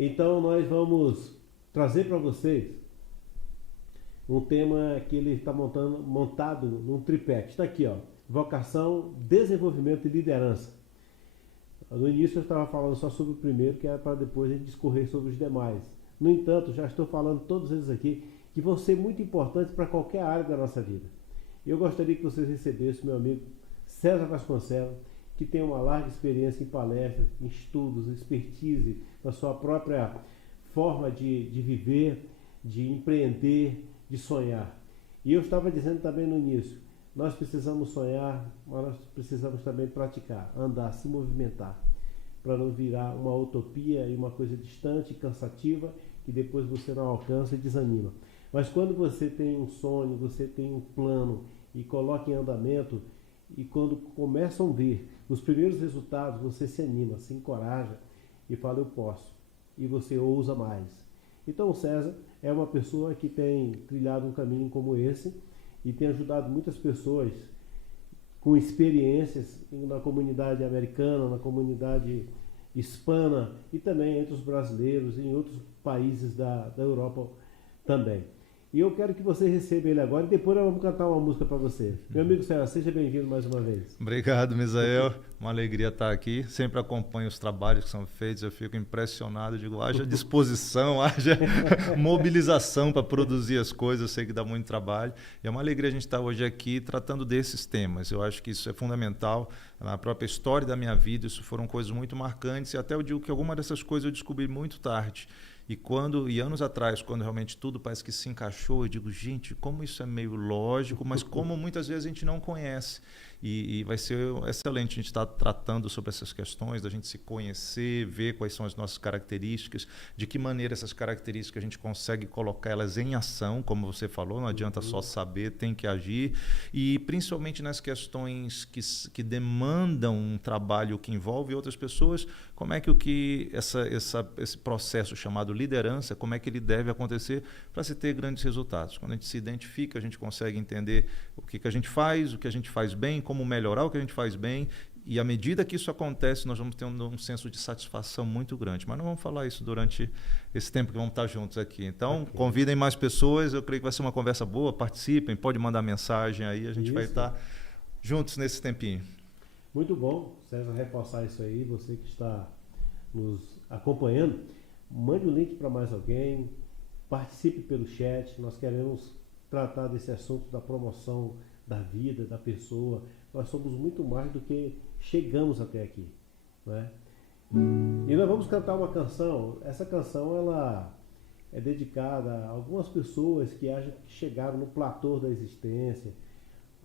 Então nós vamos trazer para vocês um tema que ele está montado num tripé. Está aqui, ó, vocação, desenvolvimento e liderança. No início eu estava falando só sobre o primeiro, que era para depois a gente discorrer sobre os demais. No entanto, já estou falando todos eles aqui, que vão ser muito importantes para qualquer área da nossa vida. Eu gostaria que vocês recebessem meu amigo César Vasconcelos, que tem uma larga experiência em palestras, em estudos, expertise na sua própria forma de viver, de empreender, de sonhar. E eu estava dizendo também no início, nós precisamos sonhar, mas nós precisamos também praticar, andar, se movimentar, para não virar uma utopia e uma coisa distante, cansativa, que depois você não alcança e desanima. Mas quando você tem um sonho, você tem um plano e coloca em andamento, e quando começam a ver os primeiros resultados, você se anima, se encoraja e fala, eu posso. E você ousa mais. Então o César é uma pessoa que tem trilhado um caminho como esse e tem ajudado muitas pessoas com experiências na comunidade americana, na comunidade hispana e também entre os brasileiros e em outros países da Europa também. E eu quero que você receba ele agora e depois nós vamos cantar uma música para você. Meu amigo César, seja bem-vindo mais uma vez. Obrigado, Misael. Uma alegria estar aqui. Sempre acompanho os trabalhos que são feitos, eu fico impressionado. Digo, haja disposição, haja mobilização para produzir as coisas. Eu sei que dá muito trabalho. E é uma alegria a gente estar hoje aqui tratando desses temas. Eu acho que isso é fundamental. Na própria história da minha vida, isso foram coisas muito marcantes. E até eu digo que alguma dessas coisas eu descobri muito tarde. E anos atrás, quando realmente tudo parece que se encaixou, eu digo, gente, como isso é meio lógico, mas como muitas vezes a gente não conhece. E vai ser excelente a gente estar tratando sobre essas questões, da gente se conhecer, ver quais são as nossas características, de que maneira essas características a gente consegue colocar elas em ação, como você falou, não adianta só saber, tem que agir. E principalmente nas questões que demandam um trabalho que envolve outras pessoas, como é que esse processo chamado liderança, como é que ele deve acontecer para se ter grandes resultados. Quando a gente se identifica, a gente consegue entender o que a gente faz, o que a gente faz bem, como melhorar o que a gente faz bem, e à medida que isso acontece, nós vamos ter um senso de satisfação muito grande. Mas não vamos falar isso durante esse tempo que vamos estar juntos aqui. Então, convidem mais pessoas, eu creio que vai ser uma conversa boa, participem, pode mandar mensagem aí, a gente vai estar juntos nesse tempinho. Muito bom, César, reforçar isso aí, você que está nos acompanhando, mande o link para mais alguém, participe pelo chat, nós queremos tratar desse assunto da promoção da vida, da pessoa. Nós somos muito mais do que chegamos até aqui, né? E nós vamos cantar uma canção. Essa canção ela é dedicada a algumas pessoas que acham que chegaram no platô da existência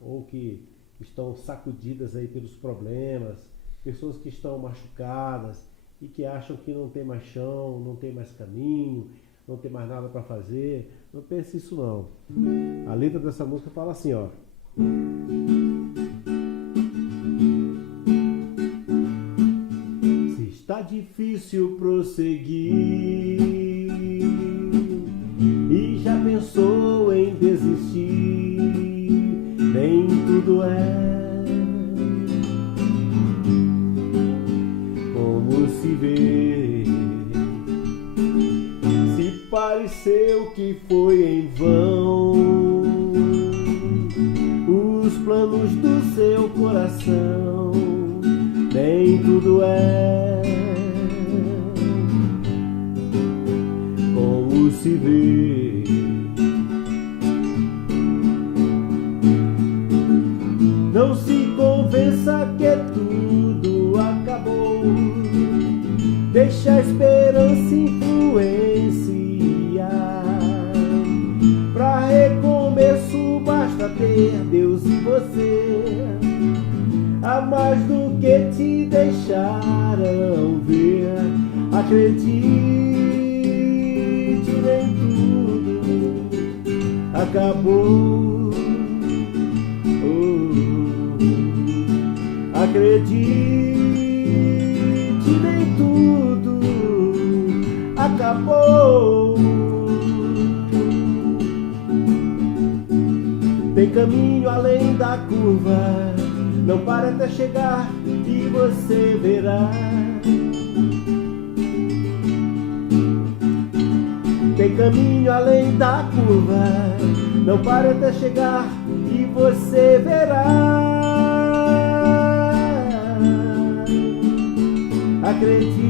ou que estão sacudidas aí pelos problemas, pessoas que estão machucadas e que acham que não tem mais chão, não tem mais caminho, não tem mais nada para fazer. Não pense isso não. A letra dessa música fala assim, ó. Se está difícil prosseguir e já pensou em desistir, nem tudo é como se vê. Se pareceu que foi em vão os planos do seu coração, nem tudo é como se vê. Não se convença que tudo acabou, deixa a esperança influenciar. Pra recomeço basta ter Deus e você, há mais do que te deixaram ver. Acredite, nem tudo acabou. Acredite, nem tudo acabou. Tem caminho além da curva, não para até chegar e você verá. Tem caminho além da curva, não pare até chegar e você verá. Acredite,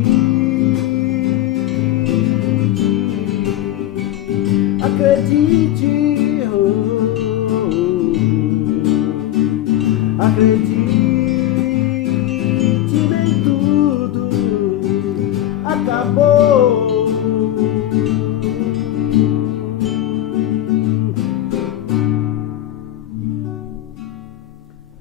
acredite, acredite, nem tudo acabou.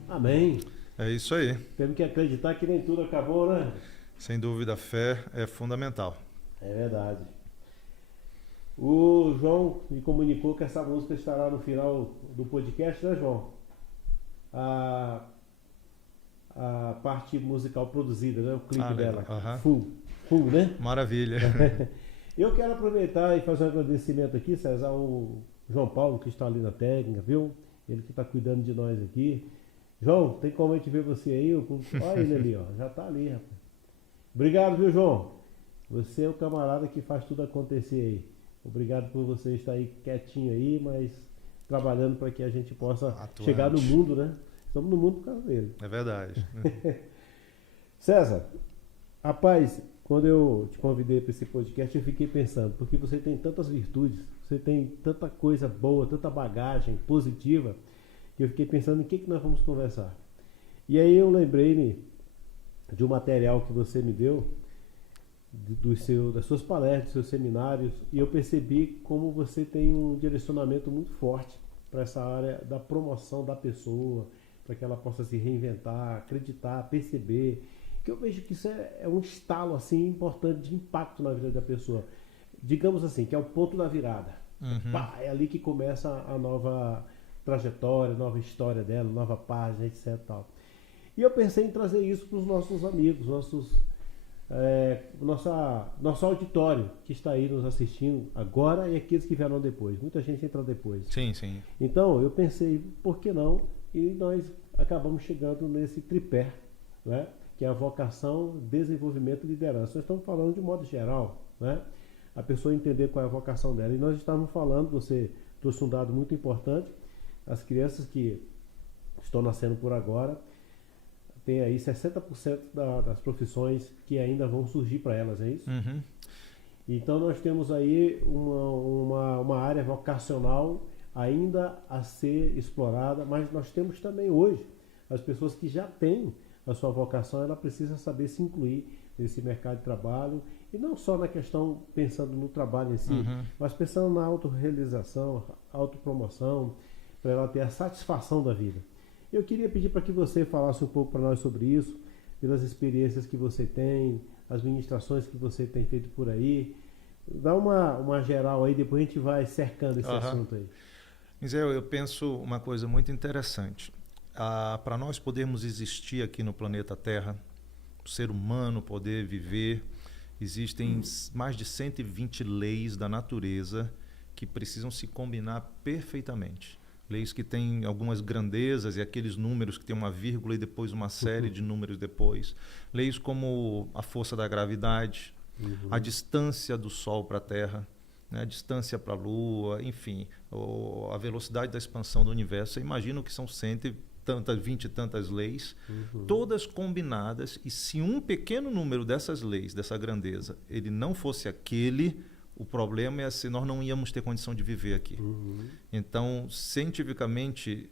Amém. É isso aí. Temos que acreditar que nem tudo acabou, né? Sem dúvida, a fé é fundamental. É verdade. O João me comunicou que essa música estará no final do podcast, né, João? A parte musical produzida, né? O clipe dela. Full, né? Maravilha. Eu quero aproveitar e fazer um agradecimento aqui, César, ao João Paulo, que está ali na técnica, viu? Ele que está cuidando de nós aqui. João, tem como a gente ver você aí? Olha ele ali, ó. Já está ali, rapaz. Obrigado, viu, João? Você é o camarada que faz tudo acontecer aí. Obrigado por você estar aí quietinho aí, mas trabalhando para que a gente possa chegar no mundo, né? Estamos no mundo por causa dele. É verdade. César, rapaz, quando eu te convidei para esse podcast, eu fiquei pensando, porque você tem tantas virtudes, você tem tanta coisa boa, tanta bagagem positiva, que eu fiquei pensando em que nós vamos conversar. E aí eu lembrei-me de um material que você me deu, das suas palestras, dos seus seminários, e eu percebi como você tem um direcionamento muito forte para essa área da promoção da pessoa, para que ela possa se reinventar, acreditar, perceber, que eu vejo que isso é um estalo assim importante de impacto na vida da pessoa. Digamos assim, que é o ponto da virada. Pá, é ali que começa a nova trajetória, nova história dela, nova página, etc. Tal. E eu pensei em trazer isso para os nossos amigos, nosso auditório que está aí nos assistindo agora e aqueles que vieram depois. Muita gente entra depois. Sim, sim. Então eu pensei, por que não? E nós acabamos chegando nesse tripé, né? Que é a vocação, desenvolvimento e liderança. Nós estamos falando de modo geral, né? A pessoa entender qual é a vocação dela. E nós estávamos falando, você trouxe um dado muito importante, as crianças que estão nascendo por agora, tem aí 60% das profissões que ainda vão surgir para elas, é isso? Então nós temos aí uma área vocacional ainda a ser explorada, mas nós temos também hoje as pessoas que já têm a sua vocação, ela precisa saber se incluir nesse mercado de trabalho, e não só na questão pensando no trabalho em si, mas pensando na autorrealização, autopromoção, para ela ter a satisfação da vida. Eu queria pedir para que você falasse um pouco para nós sobre isso, pelas experiências que você tem, as ministrações que você tem feito por aí. Dá uma geral aí, depois a gente vai cercando esse assunto aí. Misael, eu penso uma coisa muito interessante. Para nós podermos existir aqui no planeta Terra, o ser humano poder viver, existem mais de 120 leis da natureza que precisam se combinar perfeitamente. Leis que têm algumas grandezas e aqueles números que tem uma vírgula e depois uma série de números depois. Leis como a força da gravidade, a distância do Sol para a Terra, né, a distância para a Lua, enfim, a velocidade da expansão do universo. Eu imagino que são 120 e tantas leis, todas combinadas, e se um pequeno número dessas leis, dessa grandeza, ele não fosse aquele, o problema é se nós não íamos ter condição de viver aqui. Então, cientificamente,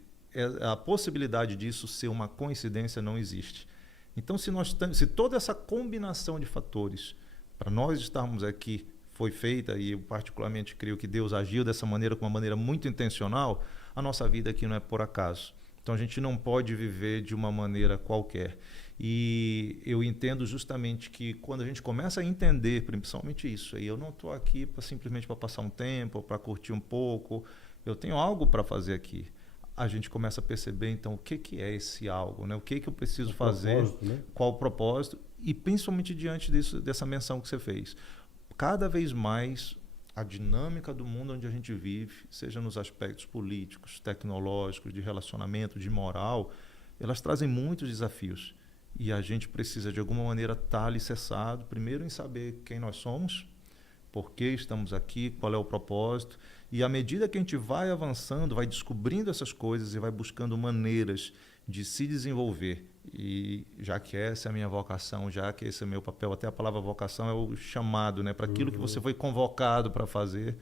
a possibilidade disso ser uma coincidência não existe. Então, se toda essa combinação de fatores, para nós estarmos aqui, foi feita, e eu particularmente creio que Deus agiu dessa maneira, com uma maneira muito intencional, a nossa vida aqui não é por acaso. Então, a gente não pode viver de uma maneira qualquer. E eu entendo justamente que quando a gente começa a entender, principalmente isso, aí eu não estou aqui simplesmente para passar um tempo, ou para curtir um pouco, eu tenho algo para fazer aqui. A gente começa a perceber, então, o que é esse algo, né? O que eu preciso fazer, né? Qual o propósito, e principalmente diante dessa menção que você fez. Cada vez mais a dinâmica do mundo onde a gente vive, seja nos aspectos políticos, tecnológicos, de relacionamento, de moral, elas trazem muitos desafios. E a gente precisa, de alguma maneira, estar alicerçado, primeiro em saber quem nós somos, por que estamos aqui, qual é o propósito. E à medida que a gente vai avançando, vai descobrindo essas coisas e vai buscando maneiras de se desenvolver. E já que essa é a minha vocação, já que esse é o meu papel, até a palavra vocação é o chamado, né? Para aquilo que você foi convocado para fazer,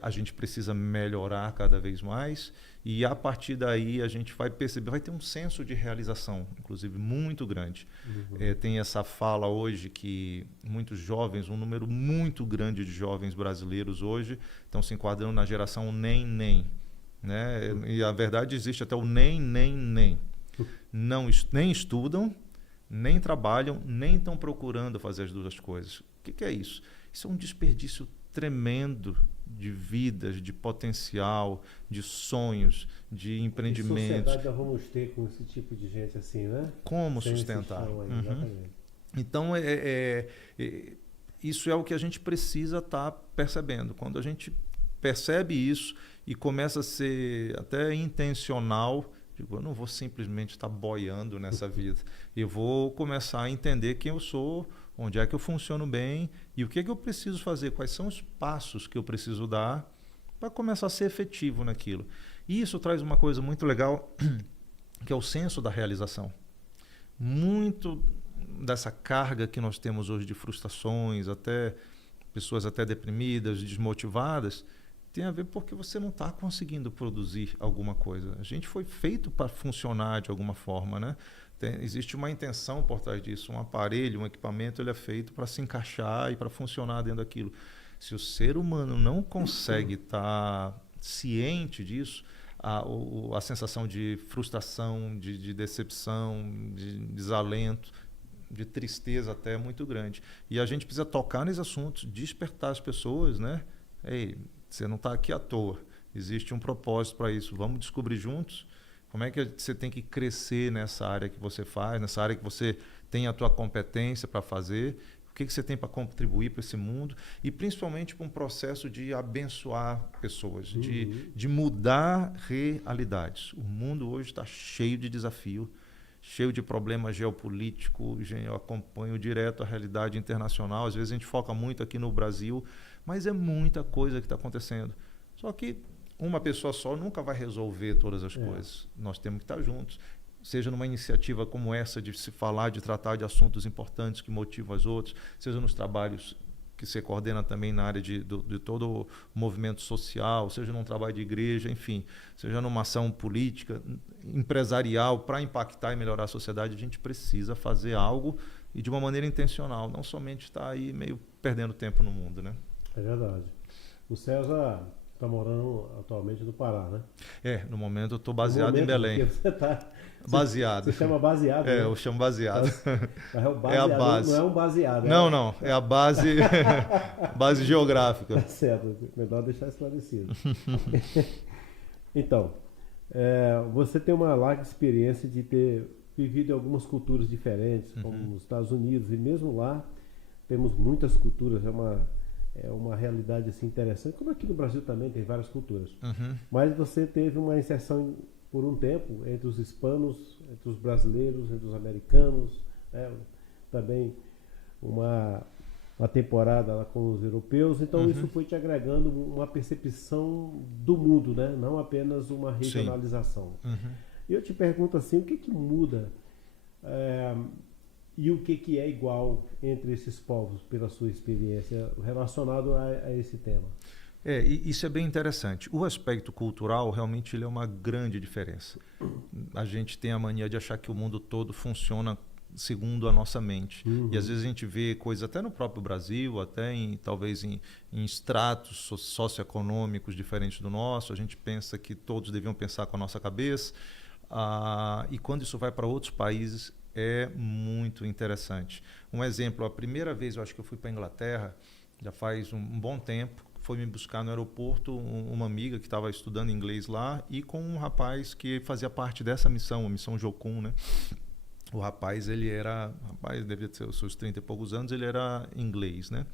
a gente precisa melhorar cada vez mais. E a partir daí a gente vai perceber, vai ter um senso de realização, inclusive, muito grande. Tem essa fala hoje que muitos jovens, um número muito grande de jovens brasileiros hoje estão se enquadrando na geração nem. Né? E a verdade existe até o nem. Não, nem estudam, nem trabalham, nem estão procurando fazer as duas coisas. O que é isso? Isso é um desperdício tremendo de vidas, de potencial, de sonhos, de empreendimentos. Que sociedade nós vamos ter com esse tipo de gente assim, né? Como sem sustentar? Aí, então, isso é o que a gente precisa estar percebendo. Quando a gente percebe isso e começa a ser até intencional, eu não vou simplesmente estar boiando nessa vida. Eu vou começar a entender quem eu sou, onde é que eu funciono bem e o que é que eu preciso fazer, quais são os passos que eu preciso dar para começar a ser efetivo naquilo. E isso traz uma coisa muito legal, que é o senso da realização. Muito dessa carga que nós temos hoje de frustrações, até pessoas até deprimidas, desmotivadas, tem a ver porque você não está conseguindo produzir alguma coisa. A gente foi feito para funcionar de alguma forma, né? Existe uma intenção por trás disso. Um aparelho, um equipamento, ele é feito para se encaixar e para funcionar dentro daquilo. Se o ser humano não consegue estar ciente disso, a sensação de frustração, de decepção, de desalento, de tristeza até é muito grande. E a gente precisa tocar nesses assuntos, despertar as pessoas, né? Ei, você não está aqui à toa. Existe um propósito para isso. Vamos descobrir juntos como é que você tem que crescer nessa área que você faz, nessa área que você tem a tua competência para fazer, o que você tem para contribuir para esse mundo e principalmente para um processo de abençoar pessoas, de mudar realidades. O mundo hoje está cheio de desafio, cheio de problemas geopolíticos. Eu acompanho direto a realidade internacional. Às vezes a gente foca muito aqui no Brasil, mas é muita coisa que está acontecendo. Só que uma pessoa só nunca vai resolver todas as coisas. Nós temos que estar juntos. Seja numa iniciativa como essa de se falar, de tratar de assuntos importantes que motivam os outros, seja nos trabalhos que você coordena também na área de todo o movimento social, seja num trabalho de igreja, enfim, seja numa ação política, empresarial, para impactar e melhorar a sociedade, a gente precisa fazer algo e de uma maneira intencional, não somente estar aí meio perdendo tempo no mundo, né? É verdade. O César está morando atualmente no Pará, né? No momento eu estou baseado em Belém. Você está baseado. Você chama baseado? Né? Eu chamo baseado. Mas o baseado é a base. Não é um baseado. Não. É a base, base geográfica. Tá certo. Melhor deixar esclarecido. Então, você tem uma larga experiência de ter vivido em algumas culturas diferentes, como nos Estados Unidos, e mesmo lá temos muitas culturas. É uma realidade assim, interessante, como aqui no Brasil também tem várias culturas. Mas você teve uma inserção por um tempo entre os hispanos, entre os brasileiros, entre os americanos, também uma temporada lá com os europeus. Então isso foi te agregando uma percepção do mundo, né? Não apenas uma regionalização. E eu te pergunto assim, o que muda e o que é igual entre esses povos, pela sua experiência, relacionado a esse tema? Isso é bem interessante. O aspecto cultural, realmente, ele é uma grande diferença. A gente tem a mania de achar que o mundo todo funciona segundo a nossa mente. E às vezes a gente vê coisas até no próprio Brasil, até talvez em estratos socioeconômicos diferentes do nosso. A gente pensa que todos deviam pensar com a nossa cabeça. E quando isso vai para outros países, é muito interessante. Um exemplo, a primeira vez eu acho que eu fui para a Inglaterra, já faz um bom tempo, foi me buscar no aeroporto uma amiga que estava estudando inglês lá e com um rapaz que fazia parte dessa missão, a missão Jocum, né? O rapaz, devia ter os seus 30 e poucos anos, ele era inglês, né?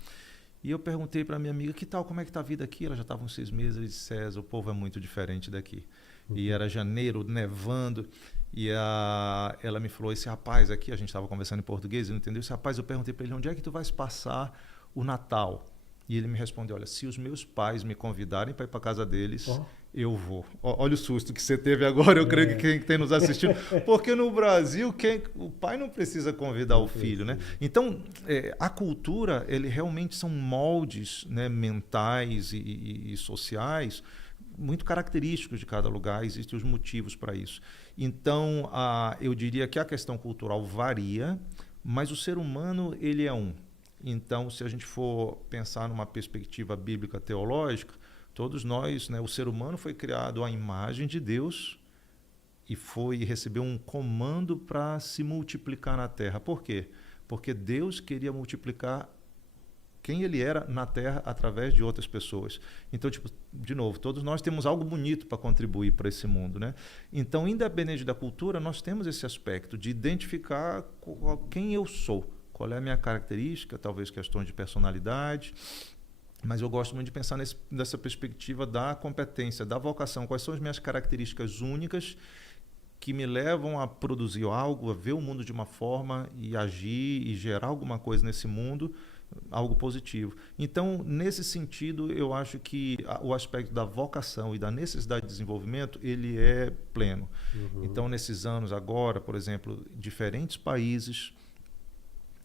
E eu perguntei para minha amiga, que tal, como é que está a vida aqui? Ela já estava uns 6 meses, ela disse, César, o povo é muito diferente daqui. E era janeiro, nevando, e ela me falou, esse rapaz aqui, a gente estava conversando em português, ele não entendeu, esse rapaz, eu perguntei para ele, onde é que tu vais passar o Natal? E ele me respondeu, olha, se os meus pais me convidarem para ir para a casa deles, Oh. eu vou. Olha o susto que você teve agora, eu creio que quem tem nos assistindo. Porque no Brasil, o pai não precisa convidar o filho, né? Então, a cultura, ele realmente são moldes, né, mentais e sociais muito característicos de cada lugar, existem os motivos para isso. Então, eu diria que a questão cultural varia, mas o ser humano, ele é um. Então, se a gente for pensar numa perspectiva bíblica teológica, todos nós, né, o ser humano foi criado à imagem de Deus e recebeu um comando para se multiplicar na terra. Por quê? Porque Deus queria multiplicar quem ele era na terra através de outras pessoas. Então, de novo, todos nós temos algo bonito para contribuir para esse mundo, né? Então, independente da cultura, nós temos esse aspecto de identificar quem eu sou, qual é a minha característica, talvez questões de personalidade, mas eu gosto muito de pensar nessa perspectiva da competência, da vocação, quais são as minhas características únicas que me levam a produzir algo, a ver o mundo de uma forma e agir e gerar alguma coisa nesse mundo, algo positivo. Então, nesse sentido, eu acho que o aspecto da vocação e da necessidade de desenvolvimento, ele é pleno. Uhum. Então, nesses anos agora, por exemplo, diferentes países,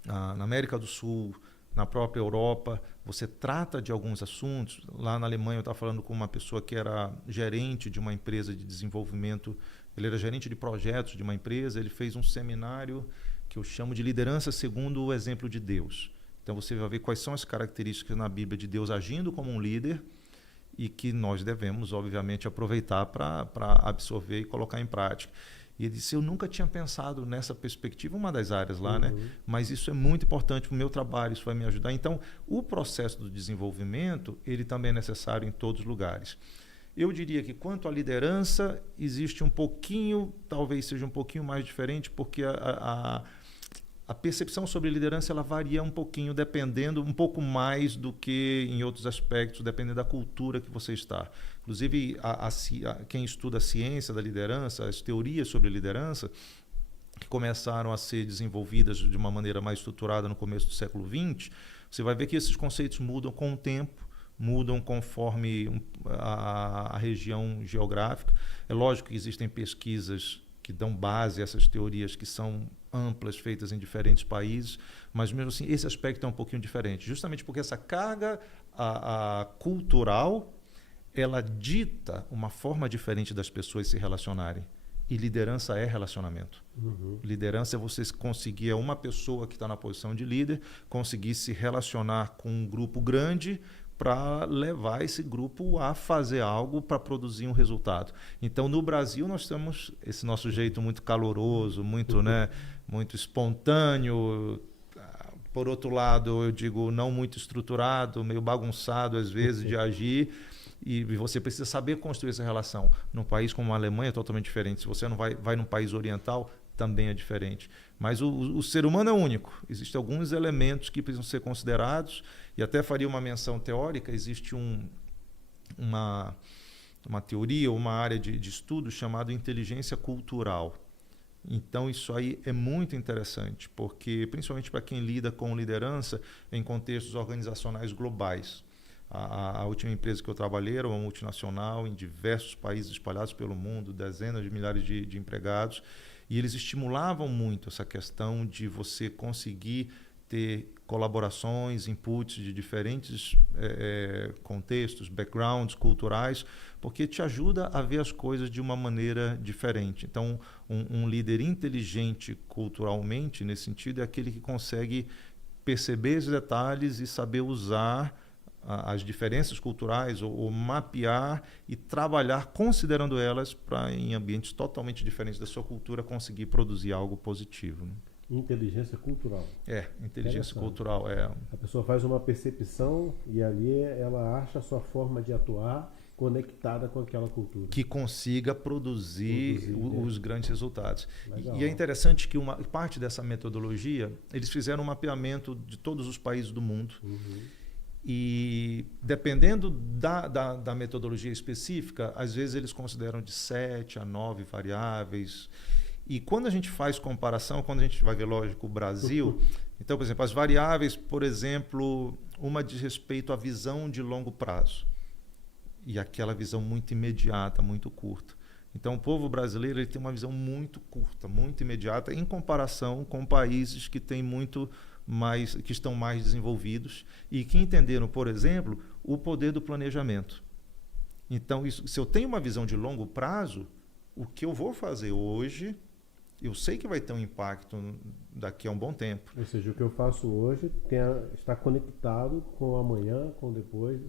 na América do Sul, na própria Europa, você trata de alguns assuntos. Lá na Alemanha, eu estava falando com uma pessoa que era gerente de uma empresa de desenvolvimento, ele era gerente de projetos de uma empresa, ele fez um seminário que eu chamo de liderança segundo o exemplo de Deus. Então você vai ver quais são as características na Bíblia de Deus agindo como um líder e que nós devemos, obviamente, aproveitar para absorver e colocar em prática. E ele disse, eu nunca tinha pensado nessa perspectiva, uma das áreas lá, né? Mas isso é muito importante para o meu trabalho, isso vai me ajudar. Então, o processo do desenvolvimento, ele também é necessário em todos os lugares. Eu diria que quanto à liderança, existe um pouquinho, talvez seja um pouquinho mais diferente, porque a percepção sobre liderança ela varia um pouquinho, dependendo um pouco mais do que em outros aspectos, dependendo da cultura que você está. Inclusive, quem estuda a ciência da liderança, as teorias sobre liderança, que começaram a ser desenvolvidas de uma maneira mais estruturada no começo do século XX, você vai ver que esses conceitos mudam com o tempo, mudam conforme a região geográfica. É lógico que existem pesquisas que dão base a essas teorias que são amplas, feitas em diferentes países, mas mesmo assim esse aspecto é um pouquinho diferente, justamente porque essa carga cultural, ela dita uma forma diferente das pessoas se relacionarem. E liderança é relacionamento. Uhum. Liderança é você conseguir, uma pessoa que está na posição de líder, conseguir se relacionar com um grupo grande para levar esse grupo a fazer algo para produzir um resultado. Então, no Brasil, nós temos esse nosso jeito muito caloroso, muito, né, muito espontâneo. Por outro lado, eu digo, não muito estruturado, meio bagunçado, às vezes, de agir. E você precisa saber construir essa relação. Num país como a Alemanha é totalmente diferente. Se você não vai num país oriental, também é diferente. Mas o ser humano é único. Existem alguns elementos que precisam ser considerados, e até faria uma menção teórica, existe uma teoria, uma área de estudo chamada inteligência cultural. Então, isso aí é muito interessante, porque principalmente para quem lida com liderança em contextos organizacionais globais. A última empresa que eu trabalhei era uma multinacional em diversos países espalhados pelo mundo, dezenas de milhares de empregados, e eles estimulavam muito essa questão de você conseguir ter colaborações, inputs de diferentes contextos, backgrounds culturais, porque te ajuda a ver as coisas de uma maneira diferente. Então, um líder inteligente culturalmente, nesse sentido, é aquele que consegue perceber os detalhes e saber usar as diferenças culturais ou mapear e trabalhar considerando elas para, em ambientes totalmente diferentes da sua cultura, conseguir produzir algo positivo, né? Inteligência cultural. Inteligência cultural. A pessoa faz uma percepção e ali ela acha a sua forma de atuar conectada com aquela cultura. Que consiga produzir os grandes resultados. Legal. E é interessante que uma parte dessa metodologia, eles fizeram um mapeamento de todos os países do mundo. Uhum. E dependendo da metodologia específica, às vezes eles consideram de 7 a 9 variáveis. E quando a gente faz comparação, quando a gente vai ver, lógico, o Brasil, então, por exemplo, as variáveis, por exemplo, Uma diz respeito à visão de longo prazo e aquela visão muito imediata, muito curta. Então, o povo brasileiro ele tem uma visão muito curta, muito imediata, em comparação com países que têm muito mais, que estão mais desenvolvidos e que entenderam, por exemplo, o poder do planejamento. Então, se eu tenho uma visão de longo prazo, o que eu vou fazer hoje, eu sei que vai ter um impacto daqui a um bom tempo. Ou seja, o que eu faço hoje está conectado com o amanhã, com o depois,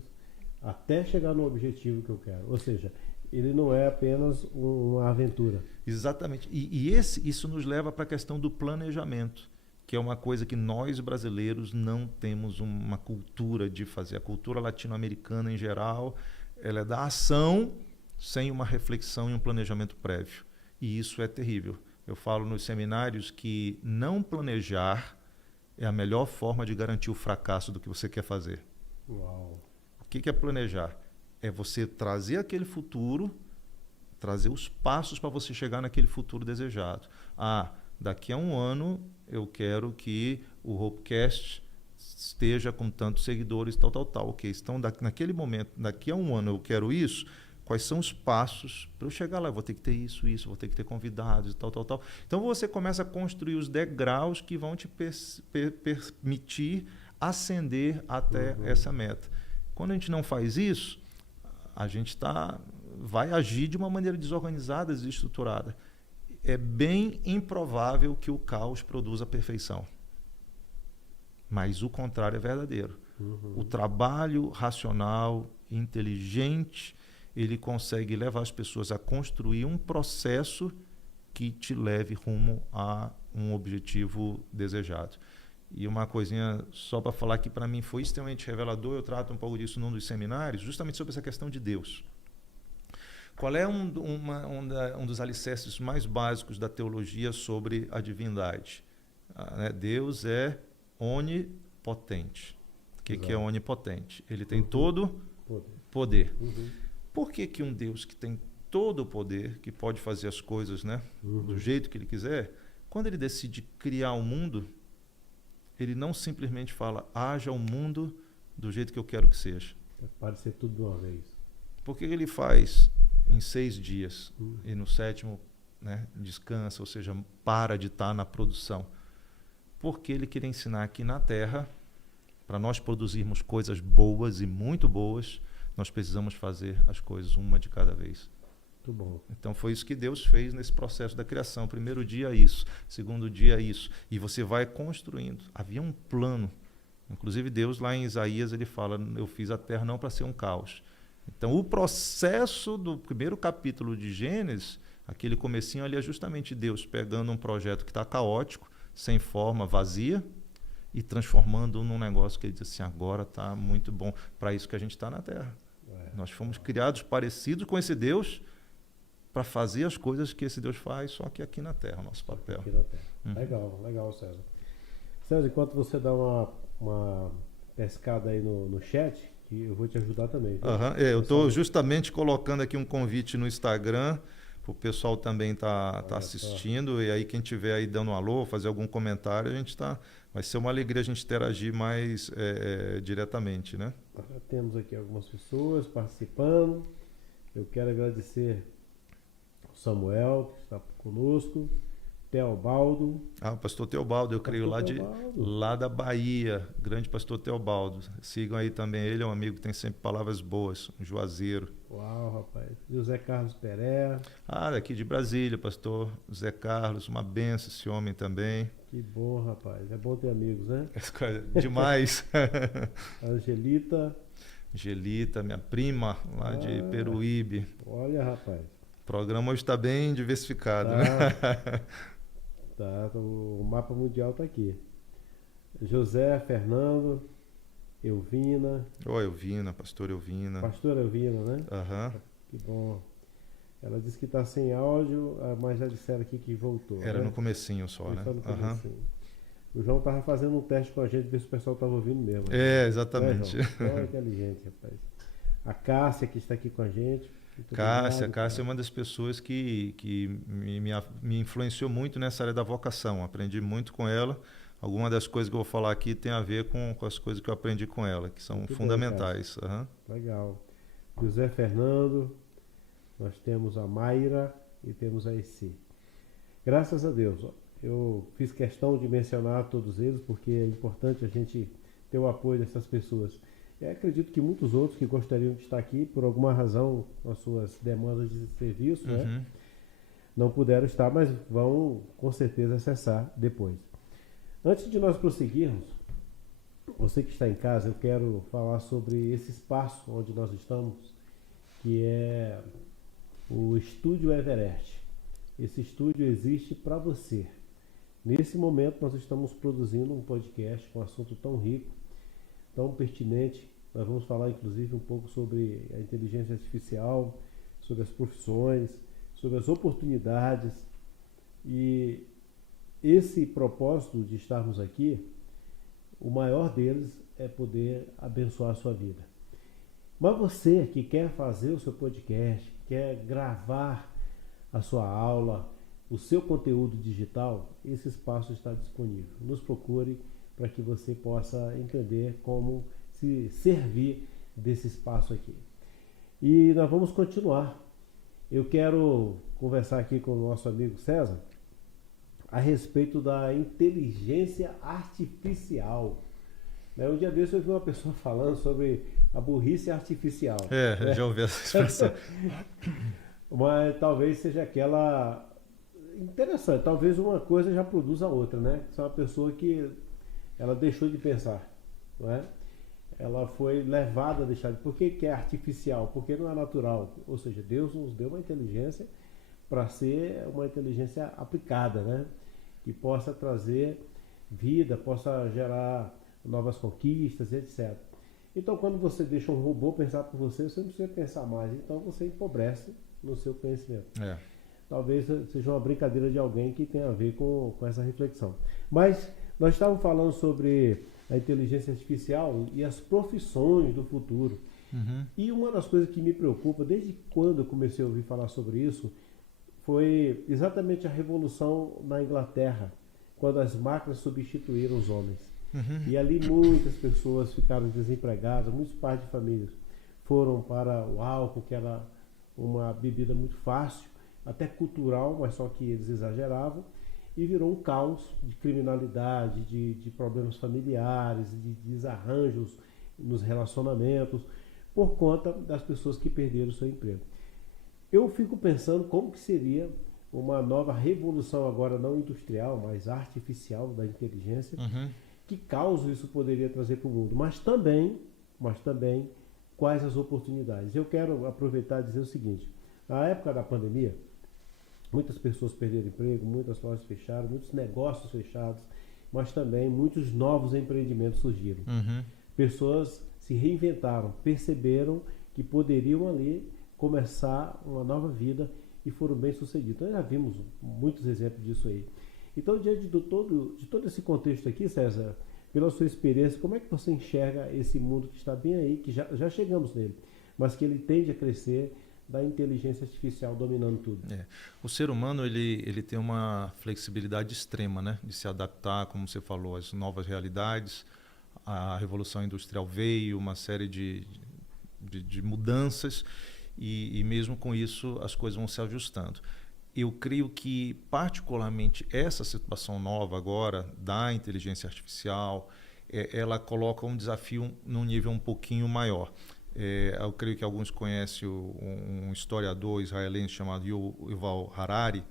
até chegar no objetivo que eu quero. Ou seja, ele não é apenas uma aventura. Exatamente. Isso nos leva para a questão do planejamento, que é uma coisa que nós brasileiros não temos uma cultura de fazer. A cultura latino-americana, em geral, ela é da ação sem uma reflexão e um planejamento prévio. E isso é terrível. Eu falo nos seminários que não planejar é a melhor forma de garantir o fracasso do que você quer fazer. Uau. O que é planejar? É você trazer aquele futuro, trazer os passos para você chegar naquele futuro desejado. Daqui a um ano eu quero que o Hopecast esteja com tantos seguidores, tal. Ok, então naquele momento, daqui a um ano eu quero isso. Quais são os passos para eu chegar lá? Eu vou ter que ter isso, vou ter que ter convidados e tal. Então você começa a construir os degraus que vão te permitir ascender até essa meta. Quando a gente não faz isso, a gente vai agir de uma maneira desorganizada, desestruturada. É bem improvável que o caos produza a perfeição. Mas o contrário é verdadeiro. O trabalho racional, inteligente, ele consegue levar as pessoas a construir um processo que te leve rumo a um objetivo desejado. E uma coisinha só para falar que para mim foi extremamente revelador, eu trato um pouco disso num dos seminários, justamente sobre essa questão de Deus. Qual é um dos alicerces mais básicos da teologia sobre a divindade? Deus é onipotente. O que é onipotente? Ele tem todo poder. Por que um Deus que tem todo o poder, que pode fazer as coisas, do jeito que ele quiser, quando ele decide criar o mundo, ele não simplesmente fala, haja o mundo do jeito que eu quero que seja. Pode ser tudo de uma vez. Por que ele faz em 6 dias e no 7º descansa, ou seja, para de estar na produção? Porque ele queria ensinar aqui na Terra, para nós produzirmos coisas boas e muito boas, nós precisamos fazer as coisas uma de cada vez. Muito bom. Então foi isso que Deus fez nesse processo da criação. Primeiro dia isso, segundo dia isso. E você vai construindo. Havia um plano. Inclusive Deus lá em Isaías ele fala, eu fiz a terra não para ser um caos. Então o processo do primeiro capítulo de Gênesis, aquele comecinho ali é justamente Deus pegando um projeto que está caótico, sem forma, vazia, e transformando num negócio que ele diz assim, agora está muito bom. Para isso que a gente está na Terra. Nós fomos criados parecidos com esse Deus para fazer as coisas que esse Deus faz, só que aqui na Terra, o nosso papel. Aqui na Terra. Legal, César. César, enquanto você dá uma pescada aí no chat, que eu vou te ajudar também. Eu estou justamente colocando aqui um convite no Instagram, o pessoal também tá assistindo, e aí quem tiver aí dando um alô, fazer algum comentário, vai ser uma alegria a gente interagir mais diretamente, né? Já temos aqui algumas pessoas participando. Eu quero agradecer o Samuel, que está conosco, Teobaldo. O pastor Teobaldo, eu creio lá da Bahia, grande pastor Teobaldo. Sigam aí também, ele é um amigo que tem sempre palavras boas, um juazeiro. Uau, rapaz. E o Zé Carlos Pereira. Daqui de Brasília, pastor Zé Carlos, uma benção esse homem também. Que bom, rapaz. É bom ter amigos, né? Demais. Angelita, minha prima, lá de Peruíbe. Olha, rapaz. O programa hoje está bem diversificado, né? O mapa mundial está aqui. José, Fernando, Elvina. Elvina, pastora Elvina. Pastora Elvina, né? Que bom. Ela disse que está sem áudio, mas já disseram aqui que voltou. Era no comecinho só, né? No comecinho. O João estava fazendo um teste com a gente, ver se o pessoal estava ouvindo mesmo. Exatamente. João é inteligente, rapaz. A Cássia, que está aqui com a gente. Cássia é uma das pessoas que me influenciou muito nessa área da vocação. Aprendi muito com ela alguma das coisas que eu vou falar aqui tem a ver com as coisas que eu aprendi com ela, que são Muito fundamentais. bem, Uhum. legal. José Fernando, nós temos a Mayra e temos a EC. Graças a Deus, ó, eu fiz questão de mencionar todos eles porque é importante a gente ter o apoio dessas pessoas. Eu acredito que muitos outros que gostariam de estar aqui, por alguma razão, com as suas demandas de serviço, né, não puderam estar, mas vão com certeza acessar depois. Antes de nós prosseguirmos, você que está em casa, eu quero falar sobre esse espaço onde nós estamos, que é o Estúdio Everest. Esse estúdio existe para você. Nesse momento nós estamos produzindo um podcast com um assunto tão rico, tão pertinente. Nós vamos falar inclusive um pouco sobre a inteligência artificial, sobre as profissões, sobre as oportunidades. E esse propósito de estarmos aqui, o maior deles é poder abençoar a sua vida. Mas você que quer fazer o seu podcast, quer gravar a sua aula, o seu conteúdo digital, esse espaço está disponível. Nos procure para que você possa entender como se servir desse espaço aqui. E nós vamos continuar. Eu quero conversar aqui com o nosso amigo César a respeito da inteligência artificial. Um dia desse eu vi uma pessoa falando sobre a burrice artificial. Né? Já ouvi essa expressão. Mas talvez seja aquela interessante, talvez uma coisa já produza a outra, né? Só uma pessoa que ela deixou de pensar, não é? Ela foi levada a deixar de... Por que é artificial? Porque não é natural. Ou seja, Deus nos deu uma inteligência para ser uma inteligência aplicada, né? Que possa trazer vida, possa gerar novas conquistas, etc. Então, quando você deixa um robô pensar por você, você não precisa pensar mais. Então, você empobrece no seu conhecimento. Talvez seja uma brincadeira de alguém que tenha a ver com essa reflexão. Mas nós estávamos falando sobre a inteligência artificial e as profissões do futuro. E uma das coisas que me preocupa, desde quando eu comecei a ouvir falar sobre isso, foi exatamente a revolução na Inglaterra, quando as máquinas substituíram os homens. E ali muitas pessoas ficaram desempregadas, muitos pais de famílias foram para o álcool, que era uma bebida muito fácil, até cultural, mas só que eles exageravam, e virou um caos de criminalidade, de problemas familiares, de desarranjos nos relacionamentos, por conta das pessoas que perderam o seu emprego. Eu fico pensando como que seria uma nova revolução agora, não industrial, mas artificial da inteligência, que caos isso poderia trazer para o mundo, mas também quais as oportunidades. Eu quero aproveitar e dizer o seguinte: na época da pandemia, muitas pessoas perderam emprego, muitas lojas fecharam, muitos negócios fechados, mas também muitos novos empreendimentos surgiram. Pessoas se reinventaram, perceberam que poderiam ali começar uma nova vida e foram bem-sucedidos. Nós já vimos muitos exemplos disso aí. Então, diante de todo esse contexto aqui, César, pela sua experiência, como é que você enxerga esse mundo que está bem aí, que já chegamos nele, mas que ele tende a crescer, da inteligência artificial dominando tudo? O ser humano ele tem uma flexibilidade extrema, né, de se adaptar, como você falou, às novas realidades. A Revolução Industrial veio, uma série de mudanças, e mesmo com isso as coisas vão se ajustando. Eu creio que, particularmente, essa situação nova agora da inteligência artificial, ela coloca um desafio num nível um pouquinho maior. Eu creio que alguns conhecem um historiador israelense chamado Yuval Harari,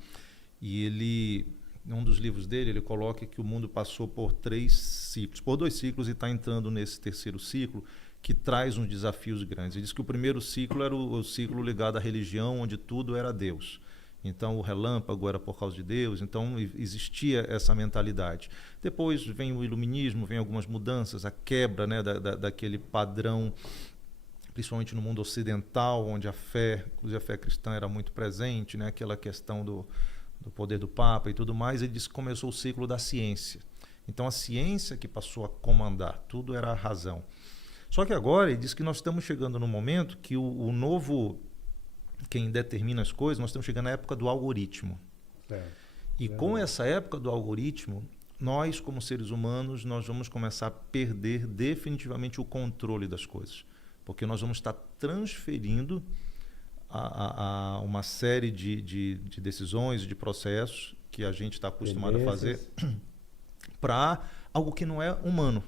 e ele, num dos livros dele, ele coloca que o mundo passou por 2 ciclos, e está entrando nesse terceiro ciclo, que traz uns desafios grandes. Ele diz que o primeiro ciclo era o ciclo ligado à religião, onde tudo era Deus. Então, o relâmpago era por causa de Deus, então existia essa mentalidade. Depois vem o iluminismo, vem algumas mudanças, a quebra, né, daquele padrão, principalmente no mundo ocidental, onde a fé, inclusive a fé cristã, era muito presente, né, aquela questão do poder do Papa e tudo mais. Ele disse que começou o ciclo da ciência. Então, a ciência que passou a comandar, tudo era a razão. Só que agora ele diz que nós estamos chegando num momento que o novo... Quem determina as coisas, nós estamos chegando na época do algoritmo. E com essa época do algoritmo, nós, como seres humanos, nós vamos começar a perder definitivamente o controle das coisas. Porque nós vamos estar transferindo a uma série de decisões e de processos que a gente está acostumado a fazer para algo que não é humano.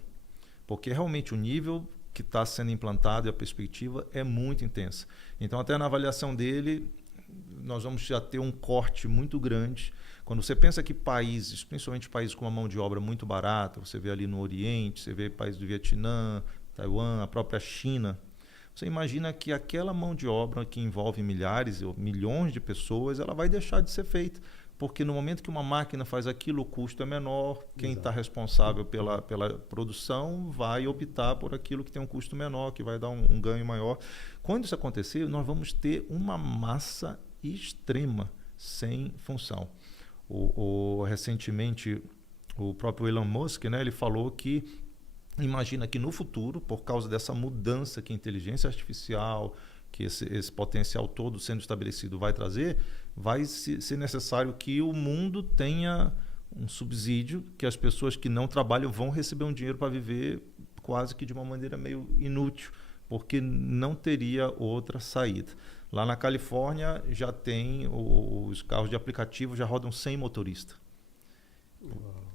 Porque realmente o nível que está sendo implantado e a perspectiva é muito intensa. Então, até na avaliação dele, nós vamos já ter um corte muito grande. Quando você pensa que países, principalmente países com uma mão de obra muito barata, você vê ali no Oriente, você vê países do Vietnã, Taiwan, a própria China, você imagina que aquela mão de obra que envolve milhares ou milhões de pessoas, ela vai deixar de ser feita. Porque no momento que uma máquina faz aquilo, o custo é menor, quem está responsável pela produção vai optar por aquilo que tem um custo menor, que vai dar um ganho maior. Quando isso acontecer, nós vamos ter uma massa extrema sem função. Recentemente, o próprio Elon Musk, né, ele falou que imagina que no futuro, por causa dessa mudança que a inteligência artificial, que esse potencial todo sendo estabelecido vai trazer, vai ser necessário que o mundo tenha um subsídio, que as pessoas que não trabalham vão receber um dinheiro para viver quase que de uma maneira meio inútil, porque não teria outra saída. Lá na Califórnia já tem os carros de aplicativo, já rodam sem motorista.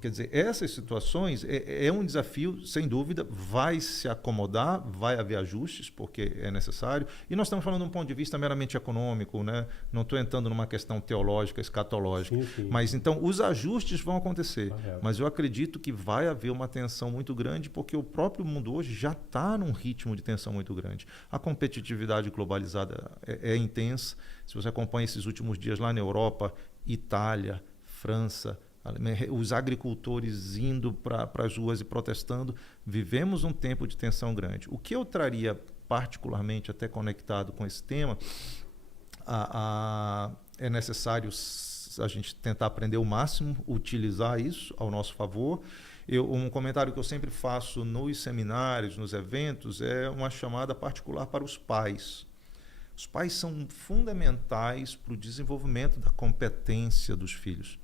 Quer dizer, essas situações é um desafio, sem dúvida, vai se acomodar, vai haver ajustes, porque é necessário. E nós estamos falando de um ponto de vista meramente econômico, né? Não estou entrando numa questão teológica, escatológica. Sim. Mas então os ajustes vão acontecer. Mas eu acredito que vai haver uma tensão muito grande, porque o próprio mundo hoje já está num ritmo de tensão muito grande. A competitividade globalizada é intensa. Se você acompanha esses últimos dias lá na Europa, Itália, França, os agricultores indo para as ruas e protestando, vivemos um tempo de tensão grande. O que eu traria particularmente, até conectado com esse tema, é necessário a gente tentar aprender o máximo, utilizar isso ao nosso favor. Um comentário que eu sempre faço nos seminários, nos eventos, é uma chamada particular para os pais. Os pais são fundamentais para o desenvolvimento da competência dos filhos.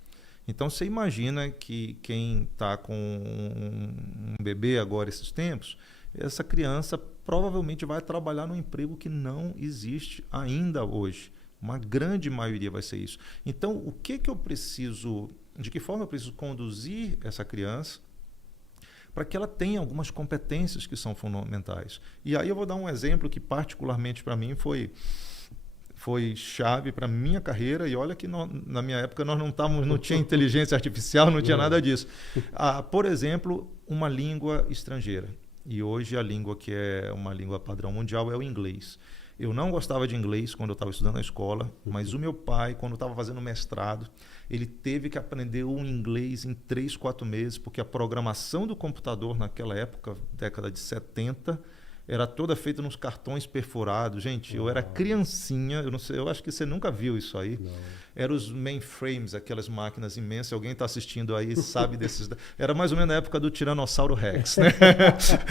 Então, você imagina que quem está com um bebê agora esses tempos, essa criança provavelmente vai trabalhar num emprego que não existe ainda hoje. Uma grande maioria vai ser isso. Então, de que forma eu preciso conduzir essa criança para que ela tenha algumas competências que são fundamentais? E aí eu vou dar um exemplo que particularmente para mim foi chave para a minha carreira, e olha que na minha época nós não tinha inteligência artificial, não tinha nada disso. Por exemplo, uma língua estrangeira. E hoje a língua que é uma língua padrão mundial é o inglês. Eu não gostava de inglês quando eu estava estudando na escola, mas o meu pai, quando estava fazendo mestrado, ele teve que aprender o inglês em 3, 4 meses, porque a programação do computador naquela época, década de 70, era toda feita nos cartões perfurados. Gente, eu era criancinha, eu não sei, eu acho que você nunca viu isso aí. Não. Eram os mainframes, aquelas máquinas imensas. Alguém está assistindo aí e sabe desses. Era mais ou menos na época do Tiranossauro Rex, né?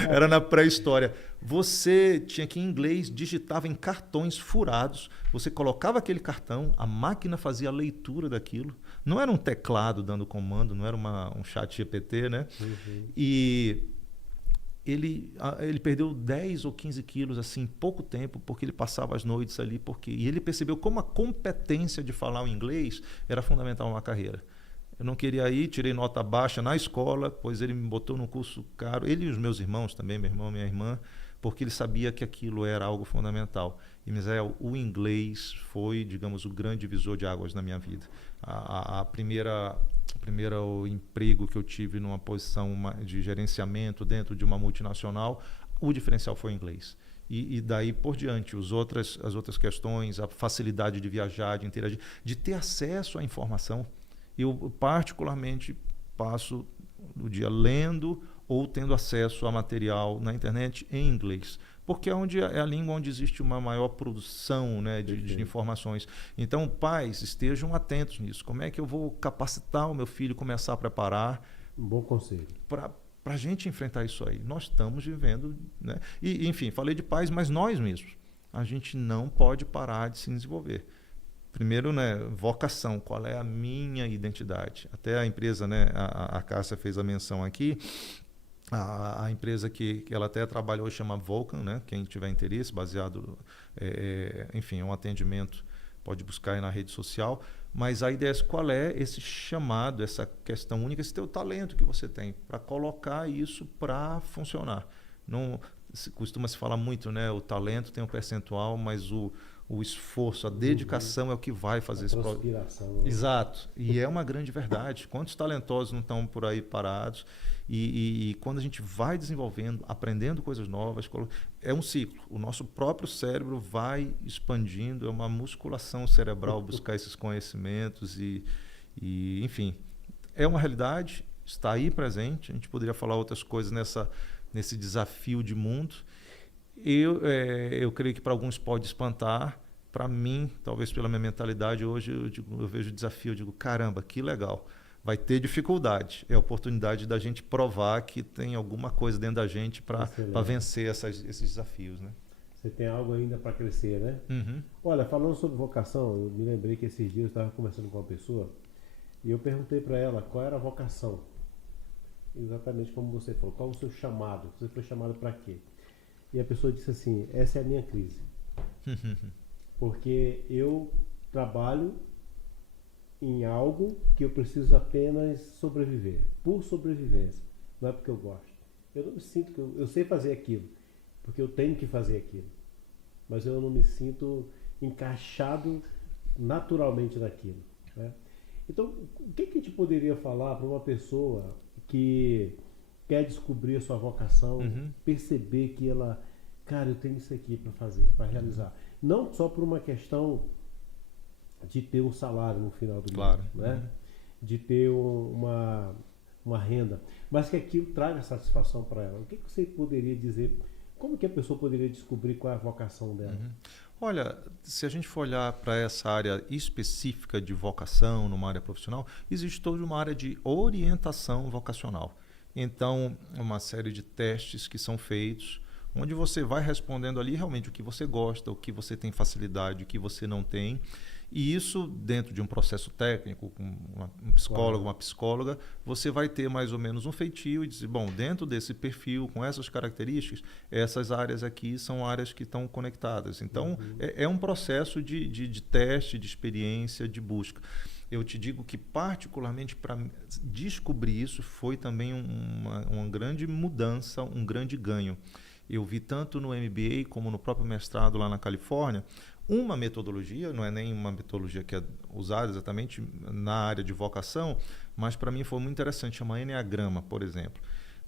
Era na pré-história. Você tinha que, em inglês, digitava em cartões furados. Você colocava aquele cartão, a máquina fazia a leitura daquilo. Não era um teclado dando comando, não era um chat GPT, né? E ele perdeu 10 ou 15 quilos assim, em pouco tempo, porque ele passava as noites ali. E ele percebeu como a competência de falar o inglês era fundamental na carreira. Eu não queria ir, tirei nota baixa na escola, pois ele me botou num curso caro, ele e os meus irmãos também, meu irmão e minha irmã, porque ele sabia que aquilo era algo fundamental. E, Misael, o inglês foi, digamos, o grande divisor de águas na minha vida. O primeiro emprego que eu tive numa posição de gerenciamento dentro de uma multinacional, o diferencial foi o inglês. E daí por diante, as outras questões, a facilidade de viajar, de interagir, de ter acesso à informação. Eu particularmente passo o dia lendo ou tendo acesso a material na internet em inglês, porque é a língua onde existe uma maior produção, né, de informações. Então, pais, estejam atentos nisso. Como é que eu vou capacitar o meu filho, começar a preparar? Um bom conselho. Para a gente enfrentar isso aí. Nós estamos vivendo, né? E, enfim, falei de pais, mas nós mesmos. A gente não pode parar de se desenvolver. primeiro, né, vocação, qual é a minha identidade? Até a empresa, né, a Cássia fez a menção aqui, a empresa que ela até trabalhou chama Vulcan, né, quem tiver interesse, baseado, enfim, é um atendimento, pode buscar aí na rede social, mas a ideia é qual é esse chamado, essa questão única, esse teu talento que você tem, para colocar isso para funcionar. Não, costuma se falar muito, né, o talento tem um percentual, mas o esforço, a dedicação é o que vai fazer esse transpiração, né? Exato. E é uma grande verdade. Quantos talentosos não estão por aí parados? E quando a gente vai desenvolvendo, aprendendo coisas novas, é um ciclo. O nosso próprio cérebro vai expandindo, é uma musculação cerebral buscar esses conhecimentos enfim, é uma realidade, está aí presente. A gente poderia falar outras coisas nesse desafio de mundo. Eu creio que para alguns pode espantar. Para mim, talvez pela minha mentalidade, hoje eu vejo o desafio, eu digo, caramba, que legal. Vai ter dificuldade. É a oportunidade da gente provar que tem alguma coisa dentro da gente para vencer esses desafios. Né? Você tem algo ainda para crescer, né? Uhum. Olha, falando sobre vocação, eu me lembrei que esses dias eu estava conversando com uma pessoa e eu perguntei para ela qual era a vocação. Exatamente como você falou, qual o seu chamado? Você foi chamado para quê? E a pessoa disse assim, essa é a minha crise. Porque eu trabalho em algo que eu preciso apenas sobreviver, por sobrevivência, não é porque eu gosto. Eu não me sinto que eu sei fazer aquilo, porque eu tenho que fazer aquilo, mas eu não me sinto encaixado naturalmente naquilo, né? Então, o que a gente poderia falar para uma pessoa que quer descobrir a sua vocação, perceber que ela, cara, eu tenho isso aqui para fazer, para realizar, não só por uma questão de ter um salário no final do mês, né? De ter uma renda, mas que aquilo traga satisfação para ela. O que você poderia dizer? Como que a pessoa poderia descobrir qual é a vocação dela? Olha, se a gente for olhar para essa área específica de vocação, numa área profissional, existe toda uma área de orientação vocacional. Então, uma série de testes que são feitos, onde você vai respondendo ali realmente o que você gosta, o que você tem facilidade, o que você não tem. E isso, dentro de um processo técnico, com um psicólogo, uma psicóloga, você vai ter mais ou menos um feitio e dizer, bom, dentro desse perfil, com essas características, essas áreas aqui são áreas que estão conectadas. Então, é um processo de teste, de experiência, de busca. Eu te digo que, particularmente, para descobrir isso, foi também uma grande mudança, um grande ganho. Eu vi tanto no MBA como no próprio mestrado lá na Califórnia, uma metodologia, não é nem uma metodologia que é usada exatamente na área de vocação, mas para mim foi muito interessante, chama Enneagrama, por exemplo.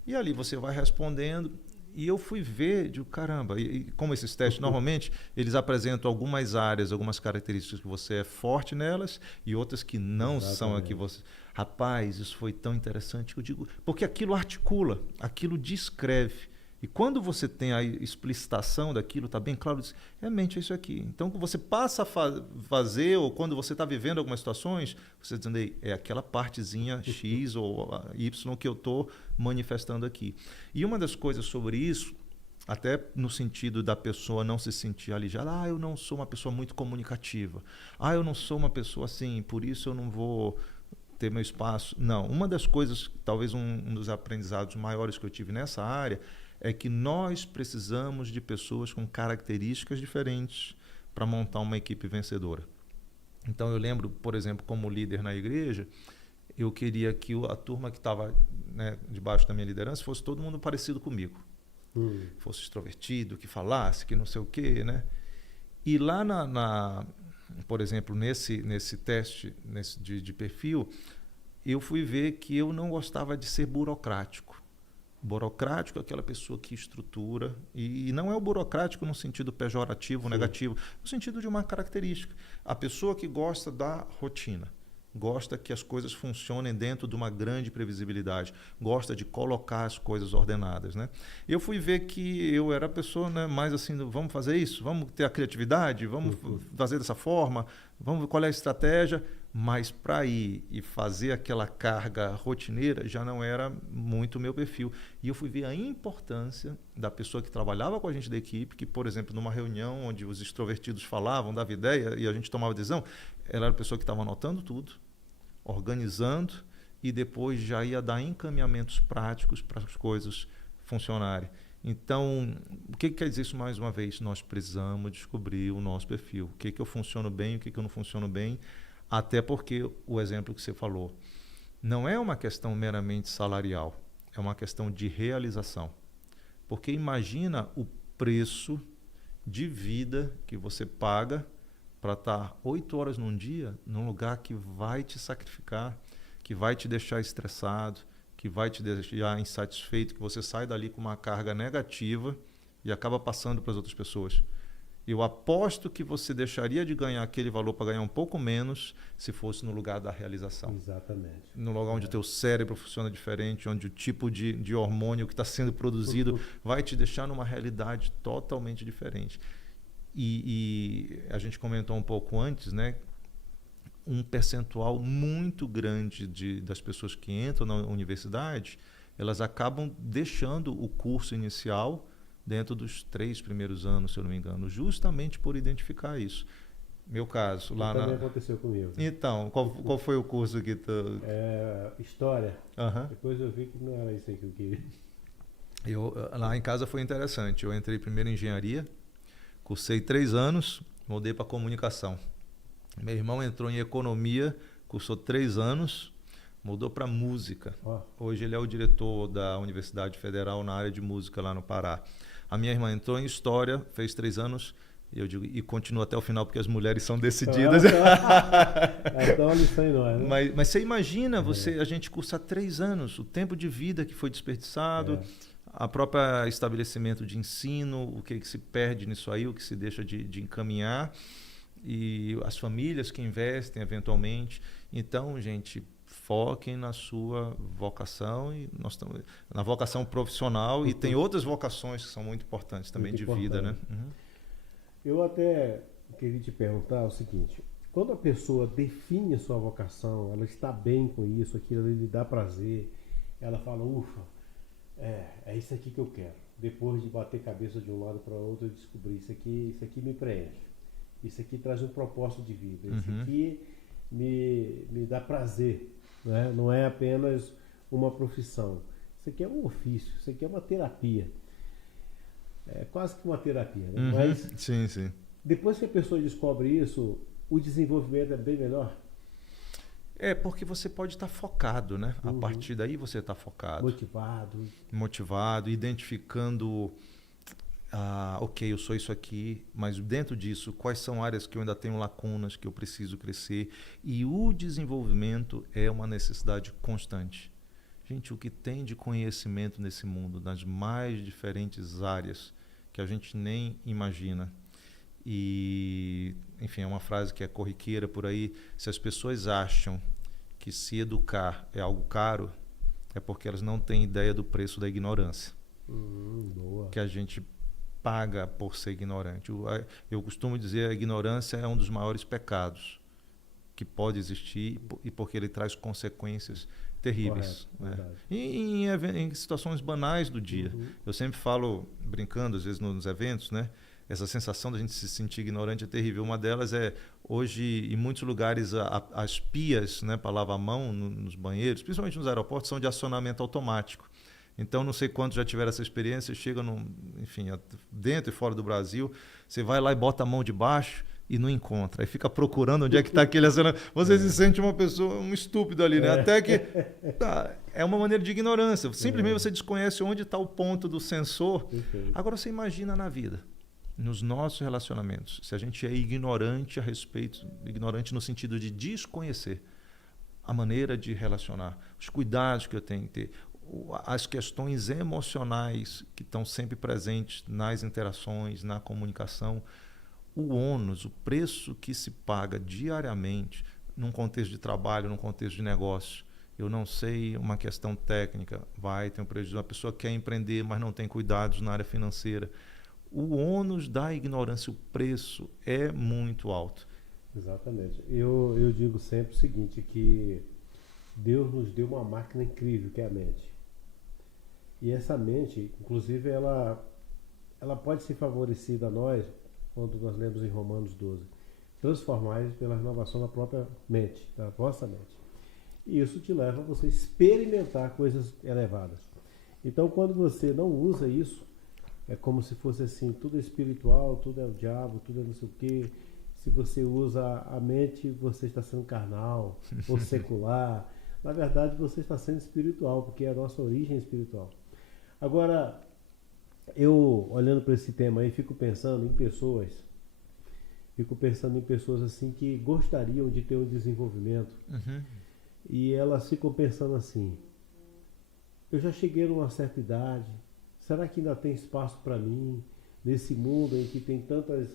E ali você vai respondendo, e eu fui ver, de caramba, e como esses testes, normalmente, eles apresentam algumas áreas, algumas características que você é forte nelas, e outras que não são a que você... Rapaz, isso foi tão interessante que eu digo, porque aquilo articula, aquilo descreve. E quando você tem a explicitação daquilo, está bem claro, realmente é isso aqui. Então, quando você passa a fazer, ou quando você está vivendo algumas situações, você dizendo, é aquela partezinha X ou Y que eu estou manifestando aqui. E uma das coisas sobre isso, até no sentido da pessoa não se sentir alijada, eu não sou uma pessoa muito comunicativa, eu não sou uma pessoa assim, por isso eu não vou ter meu espaço. Não, uma das coisas, talvez um dos aprendizados maiores que eu tive nessa área, é que nós precisamos de pessoas com características diferentes para montar uma equipe vencedora. Então, eu lembro, por exemplo, como líder na igreja, eu queria que a turma que estava, né, debaixo da minha liderança fosse todo mundo parecido comigo. Fosse extrovertido, que falasse, que não sei o quê, né? E lá, por exemplo, nesse teste de perfil, eu fui ver que eu não gostava de ser burocrático. Burocrático é aquela pessoa que estrutura, e não é o burocrático no sentido pejorativo, negativo, no sentido de uma característica. A pessoa que gosta da rotina, gosta que as coisas funcionem dentro de uma grande previsibilidade, gosta de colocar as coisas ordenadas, né? Eu fui ver que eu era a pessoa, né, mais assim, vamos fazer isso, vamos ter a criatividade, vamos fazer dessa forma, vamos ver qual é a estratégia. Mas para ir e fazer aquela carga rotineira já não era muito o meu perfil. E eu fui ver a importância da pessoa que trabalhava com a gente da equipe, que, por exemplo, numa reunião onde os extrovertidos falavam, dava ideia e a gente tomava decisão, ela era a pessoa que estava anotando tudo, organizando e depois já ia dar encaminhamentos práticos para as coisas funcionarem. Então, o que quer dizer isso mais uma vez? Nós precisamos descobrir o nosso perfil. O que eu funciono bem, o que eu não funciono bem, até porque o exemplo que você falou não é uma questão meramente salarial, é uma questão de realização. Porque imagina o preço de vida que você paga para estar 8 horas num dia num lugar que vai te sacrificar, que vai te deixar estressado, que vai te deixar insatisfeito, que você sai dali com uma carga negativa e acaba passando para as outras pessoas. Eu aposto que você deixaria de ganhar aquele valor para ganhar um pouco menos se fosse no lugar da realização. Exatamente. No lugar onde o teu cérebro funciona diferente, onde o tipo de hormônio que está sendo produzido vai te deixar numa realidade totalmente diferente. E a gente comentou um pouco antes, né? Um percentual muito grande das pessoas que entram na universidade, elas acabam deixando o curso inicial dentro dos 3 primeiros anos, se eu não me engano, justamente por identificar isso. Meu caso, lá também aconteceu comigo. Então, qual foi o curso que tu... História. Uhum. Depois eu vi que não era isso aí que eu queria. Lá em casa foi interessante. Eu entrei primeiro em engenharia, cursei 3 anos, mudei para comunicação. Meu irmão entrou em economia, cursou 3 anos, mudou para música. Hoje ele é o diretor da Universidade Federal na área de música lá no Pará. A minha irmã entrou em história, fez 3 anos, e continua até o final porque as mulheres são decididas. Então uma lição em nós, né? Mas você imagina a gente cursar 3 anos, o tempo de vida que foi desperdiçado, a própria estabelecimento de ensino, o que se perde nisso aí, o que se deixa de encaminhar, e as famílias que investem eventualmente. Então, gente, foquem na sua vocação, e nós estamos na vocação profissional, e tem outras vocações que são muito importantes também de vida, né? Uhum. Eu até queria te perguntar o seguinte: quando a pessoa define a sua vocação, ela está bem com isso, aquilo lhe dá prazer, ela fala, ufa, é isso aqui que eu quero. Depois de bater cabeça de um lado para o outro, eu descobri isso aqui me preenche. Isso aqui traz um propósito de vida. Isso aqui me dá prazer, né? Não é apenas uma profissão. Isso aqui é um ofício, isso aqui é uma terapia. É quase que uma terapia, né? Mas sim. Depois que a pessoa descobre isso, o desenvolvimento é bem melhor. Porque você pode estar focado, né? A partir daí você está focado. Motivado, identificando, ok, eu sou isso aqui, mas dentro disso, quais são áreas que eu ainda tenho lacunas, que eu preciso crescer. E o desenvolvimento é uma necessidade constante. Gente, o que tem de conhecimento nesse mundo, nas mais diferentes áreas, que a gente nem imagina. E, enfim, é uma frase que é corriqueira por aí. Se as pessoas acham que se educar é algo caro, é porque elas não têm ideia do preço da ignorância. Boa. Que a gente paga por ser ignorante. Eu costumo dizer que a ignorância é um dos maiores pecados que pode existir, e porque ele traz consequências terríveis. Correto, né? Em situações banais do dia. Eu sempre falo, brincando às vezes nos eventos, né? Essa sensação da gente se sentir ignorante é terrível. Uma delas é, hoje, em muitos lugares, as pias, né, para lavar a mão nos banheiros, principalmente nos aeroportos, são de acionamento automático. Então, não sei quantos já tiveram essa experiência, chega, enfim, dentro e fora do Brasil, você vai lá e bota a mão debaixo e não encontra. Aí fica procurando onde é que está aquele acionamento. Você se sente uma pessoa, um estúpido ali, né? Até que é uma maneira de ignorância. Simplesmente você desconhece onde está o ponto do sensor. Agora, você imagina na vida, nos nossos relacionamentos, se a gente é ignorante a respeito, ignorante no sentido de desconhecer a maneira de relacionar, os cuidados que eu tenho que ter, as questões emocionais que estão sempre presentes nas interações, na comunicação, o ônus, o preço que se paga diariamente num contexto de trabalho, num contexto de negócio. Eu não sei, uma questão técnica, vai ter um prejuízo. Uma pessoa quer empreender, mas não tem cuidados na área financeira. O ônus da ignorância, o preço é muito alto. Exatamente. Eu digo sempre o seguinte, que Deus nos deu uma máquina incrível, que é a mente. E essa mente, inclusive, ela pode ser favorecida a nós, quando nós lemos em Romanos 12. transformais pela renovação da própria mente, da vossa mente. E isso te leva a você experimentar coisas elevadas. Então, quando você não usa isso, é como se fosse assim, tudo é espiritual, tudo é o diabo, tudo é não sei o quê. Se você usa a mente, você está sendo carnal ou secular. Na verdade, você está sendo espiritual, porque é a nossa origem espiritual. Agora, eu, olhando para esse tema aí, fico pensando em pessoas assim que gostariam de ter um desenvolvimento. E elas ficam pensando assim, eu já cheguei numa certa idade, será que ainda tem espaço para mim nesse mundo em que tem tantas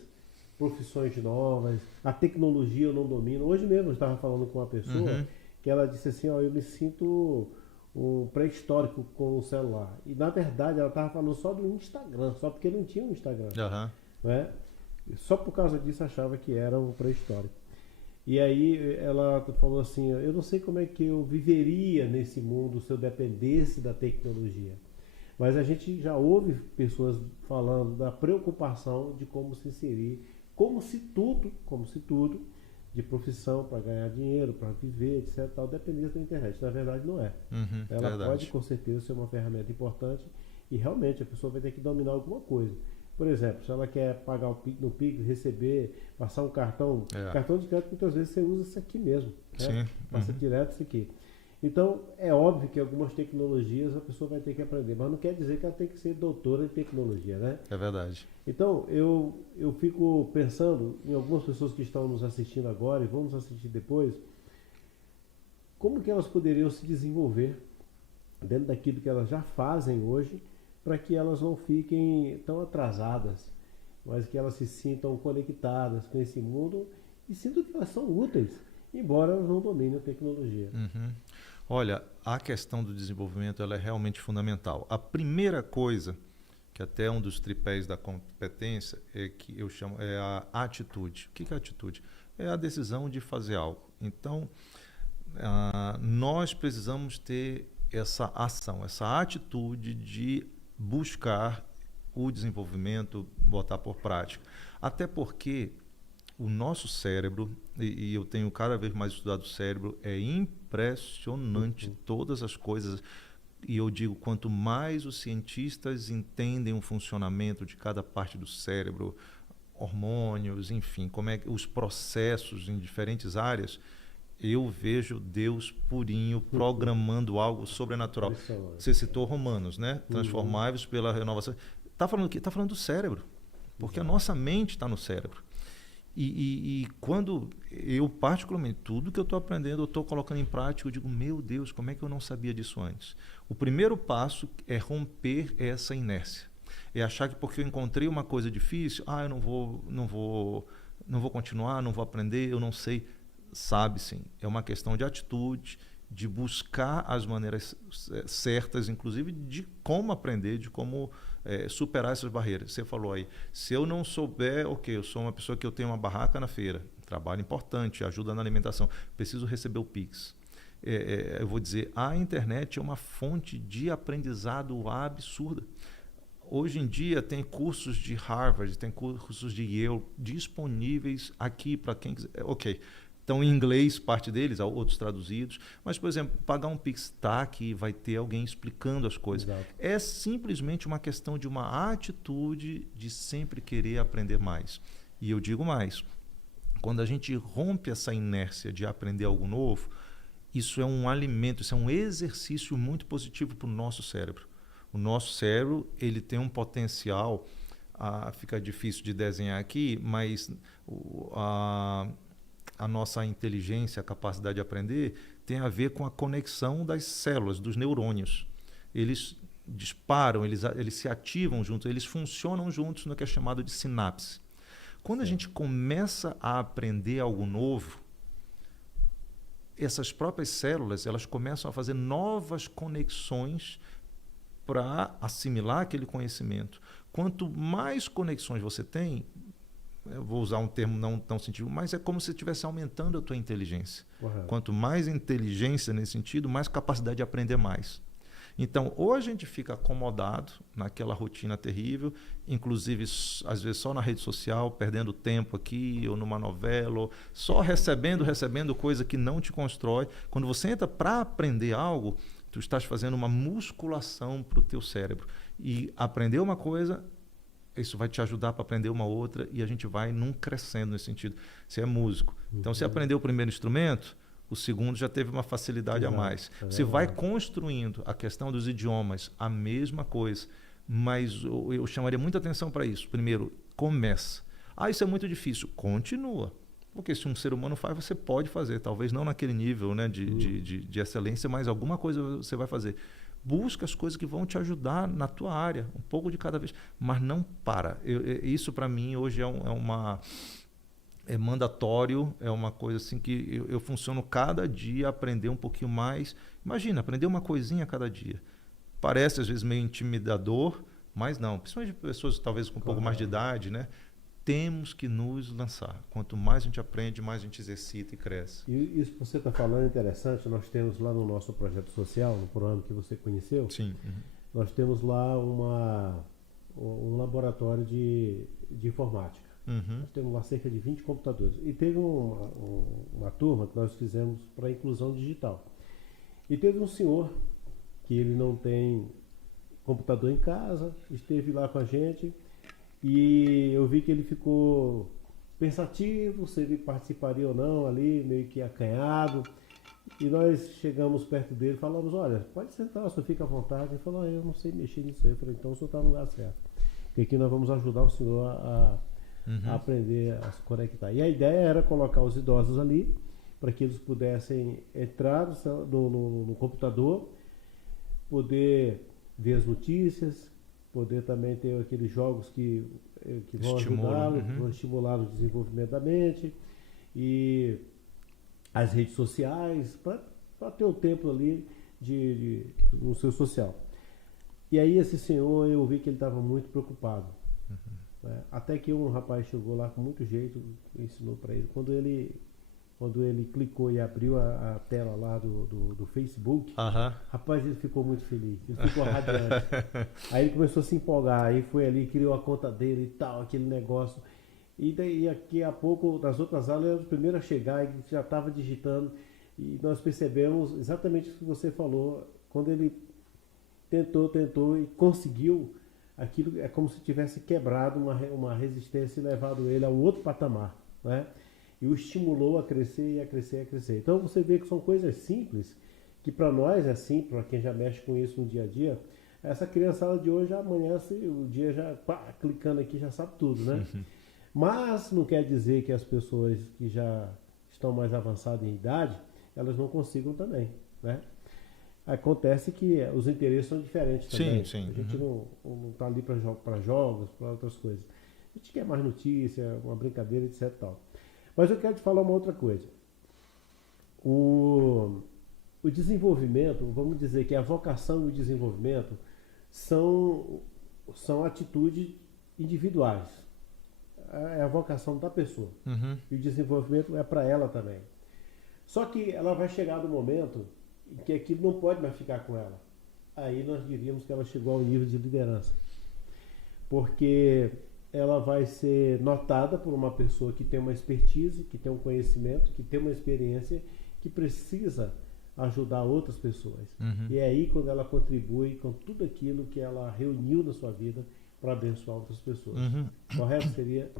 profissões novas, a tecnologia eu não domino. Hoje mesmo eu estava falando com uma pessoa que ela disse assim, ó, eu me sinto um pré-histórico com o celular. E na verdade ela estava falando só do Instagram, só porque não tinha um Instagram. Né? E só por causa disso achava que era um pré-histórico. E aí ela falou assim, eu não sei como é que eu viveria nesse mundo se eu dependesse da tecnologia. Mas a gente já ouve pessoas falando da preocupação de como se inserir, como se tudo, de profissão para ganhar dinheiro, para viver, etc. Tal, dependesse da internet. Na verdade, não é. Ela verdade. pode, com certeza, ser uma ferramenta importante e realmente a pessoa vai ter que dominar alguma coisa. Por exemplo, se ela quer pagar no Pix, receber, passar um cartão de crédito, muitas vezes você usa isso aqui mesmo. Né? Passa direto isso aqui. Então, é óbvio que algumas tecnologias a pessoa vai ter que aprender, mas não quer dizer que ela tem que ser doutora em tecnologia, né? É verdade. Então, eu fico pensando em algumas pessoas que estão nos assistindo agora e vão nos assistir depois, como que elas poderiam se desenvolver dentro daquilo que elas já fazem hoje, para que elas não fiquem tão atrasadas, mas que elas se sintam conectadas com esse mundo e sintam que elas são úteis, embora elas não dominem a tecnologia. Olha, a questão do desenvolvimento ela é realmente fundamental. A primeira coisa, que até é um dos tripés da competência, é que eu chamo a atitude. O que é a atitude? É a decisão de fazer algo. Então, nós precisamos ter essa ação, essa atitude de buscar o desenvolvimento, botar por prática. Até porque o nosso cérebro, e eu tenho cada vez mais estudado o cérebro, é impressionante todas as coisas. E eu digo, quanto mais os cientistas entendem o funcionamento de cada parte do cérebro, hormônios, enfim, como é que os processos em diferentes áreas, eu vejo Deus purinho programando algo sobrenatural. Você citou Romanos, né? Transformáveis pela renovação. Está falando o quê? Está falando do cérebro, porque a nossa mente está no cérebro. E quando eu, particularmente, tudo que eu estou aprendendo, eu estou colocando em prática, eu digo, meu Deus, como é que eu não sabia disso antes? O primeiro passo é romper essa inércia. É achar que porque eu encontrei uma coisa difícil, eu não vou continuar, não vou aprender, eu não sei. Sabe sim, é uma questão de atitude, de buscar as maneiras certas, inclusive de como aprender, de como superar essas barreiras. Você falou aí, se eu não souber, ok, eu sou uma pessoa que eu tenho uma barraca na feira, trabalho importante, ajuda na alimentação, preciso receber o Pix. Eu vou dizer, a internet é uma fonte de aprendizado absurda. Hoje em dia tem cursos de Harvard, tem cursos de Yale disponíveis aqui para quem quiser. Ok, estão em inglês, parte deles, outros traduzidos. Mas, por exemplo, pagar um Pix está aqui, vai ter alguém explicando as coisas. Exato. É simplesmente uma questão de uma atitude de sempre querer aprender mais. E eu digo mais, quando a gente rompe essa inércia de aprender algo novo, isso é um alimento, isso é um exercício muito positivo para o nosso cérebro. O nosso cérebro ele tem um potencial, fica difícil de desenhar aqui, mas a nossa inteligência, a capacidade de aprender, tem a ver com a conexão das células, dos neurônios. Eles disparam, eles se ativam juntos, eles funcionam juntos no que é chamado de sinapse. Quando a gente começa a aprender algo novo, essas próprias células elas começam a fazer novas conexões para assimilar aquele conhecimento. Quanto mais conexões você tem, eu vou usar um termo não tão científico, mas é como se estivesse aumentando a tua inteligência. Correto. Quanto mais inteligência nesse sentido, mais capacidade de aprender mais. Então, ou a gente fica acomodado naquela rotina terrível, inclusive, às vezes, só na rede social, perdendo tempo aqui, ou numa novela, ou só recebendo coisa que não te constrói. Quando você entra para aprender algo, tu estás fazendo uma musculação para o teu cérebro. E aprender uma coisa, isso vai te ajudar para aprender uma outra, e a gente vai num crescendo nesse sentido. Você é músico. Então, você aprendeu o primeiro instrumento, o segundo já teve uma facilidade a mais. Você vai construindo a questão dos idiomas, a mesma coisa. Mas eu chamaria muita atenção para isso. Primeiro, começa. Isso é muito difícil. Continua. Porque se um ser humano faz, você pode fazer. Talvez não naquele nível, né, de excelência, mas alguma coisa você vai fazer. Busca as coisas que vão te ajudar na tua área. Um pouco de cada vez. Mas não para. Isso, para mim, hoje é mandatório, é uma coisa assim que eu funciono cada dia, aprender um pouquinho mais. Imagina, aprender uma coisinha a cada dia. Parece às vezes meio intimidador, mas não. Principalmente pessoas talvez com um pouco mais de idade, né? Temos que nos lançar. Quanto mais a gente aprende, mais a gente exercita e cresce. E isso que você está falando é interessante. Nós temos lá no nosso projeto social, no programa que você conheceu, Sim. Nós temos lá um laboratório de informática. Nós temos lá cerca de 20 computadores. E teve uma turma que nós fizemos para inclusão digital. E teve um senhor que ele não tem computador em casa, esteve lá com a gente e eu vi que ele ficou pensativo se ele participaria ou não ali, meio que acanhado. E nós chegamos perto dele e falamos, olha, pode sentar, o senhor fica à vontade. Ele falou, eu não sei mexer nisso aí. Eu falei, então o senhor está no lugar certo. Porque aqui nós vamos ajudar o senhor a aprender a se conectar. E a ideia era colocar os idosos ali, para que eles pudessem entrar no computador, poder ver as notícias, poder também ter aqueles jogos que vão ajudá-lo, vão estimular o desenvolvimento da mente, e as redes sociais, para ter o tempo ali no seu social. E aí esse senhor, eu vi que ele estava muito preocupado. Até que um rapaz chegou lá com muito jeito e ensinou para ele. Quando ele clicou e abriu a tela lá do Facebook, rapaz, ele ficou muito feliz, ele ficou radiante. Aí ele começou a se empolgar, aí foi ali, criou a conta dele e tal, aquele negócio. E daí, daqui a pouco, nas outras aulas, ele era o primeiro a chegar e já estava digitando. E nós percebemos exatamente o que você falou. Quando ele tentou e conseguiu, aquilo é como se tivesse quebrado uma resistência e levado ele a um outro patamar, né? E o estimulou a crescer e a crescer e a crescer. Então você vê que são coisas simples, que para nós é simples, para quem já mexe com isso no dia a dia. Essa criançada de hoje, amanhã, o dia já, clicando aqui, já sabe tudo, né? Mas não quer dizer que as pessoas que já estão mais avançadas em idade, elas não consigam também, né? Acontece que os interesses são diferentes também. Sim. A gente não está ali para jogos, para outras coisas. A gente quer mais notícia, uma brincadeira, etc. Tal. Mas eu quero te falar uma outra coisa. O desenvolvimento, vamos dizer que a vocação e o desenvolvimento são atitudes individuais. É a vocação da pessoa. E o desenvolvimento é para ela também. Só que ela vai chegar no momento em que aquilo não pode mais ficar com ela. Aí nós diríamos que ela chegou ao nível de liderança. Porque ela vai ser notada por uma pessoa que tem uma expertise, que tem um conhecimento, que tem uma experiência, que precisa ajudar outras pessoas. E é aí quando ela contribui com tudo aquilo que ela reuniu na sua vida para abençoar outras pessoas. Correto seria?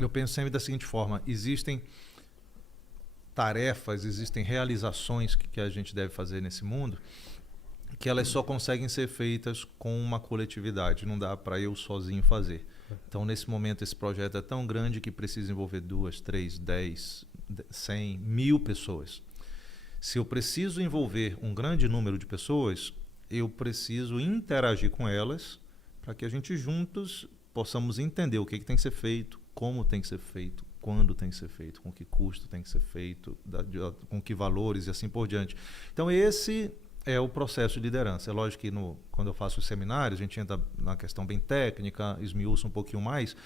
Eu penso sempre da seguinte forma: existem tarefas, existem realizações que a gente deve fazer nesse mundo, que elas só conseguem ser feitas com uma coletividade, não dá para eu sozinho fazer. Então, nesse momento, esse projeto é tão grande que precisa envolver 2, 3, 10, 100, 1000 pessoas. Se eu preciso envolver um grande número de pessoas, eu preciso interagir com elas para que a gente juntos possamos entender o que tem que ser feito, como tem que ser feito, quando tem que ser feito, com que custo tem que ser feito, com que valores e assim por diante. Então, esse é o processo de liderança. É lógico que quando eu faço os seminários, a gente entra na questão bem técnica, esmiuça um pouquinho mais,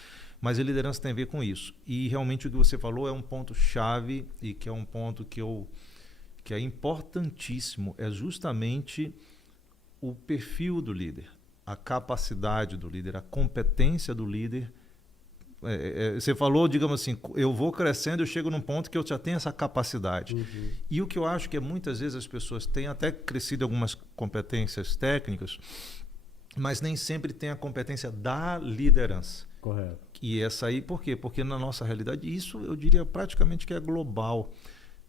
mas a liderança tem a ver com isso. E realmente o que você falou é um ponto-chave e que é um ponto que eu que é importantíssimo é justamente o perfil do líder, a capacidade do líder, a competência do líder. Você falou, digamos assim, eu vou crescendo, eu chego num ponto que eu já tenho essa capacidade. Uhum. E o que eu acho que muitas vezes as pessoas têm até crescido algumas competências técnicas, mas nem sempre têm a competência da liderança. Correto. E essa aí, por quê? Porque na nossa realidade, isso eu diria praticamente que é global.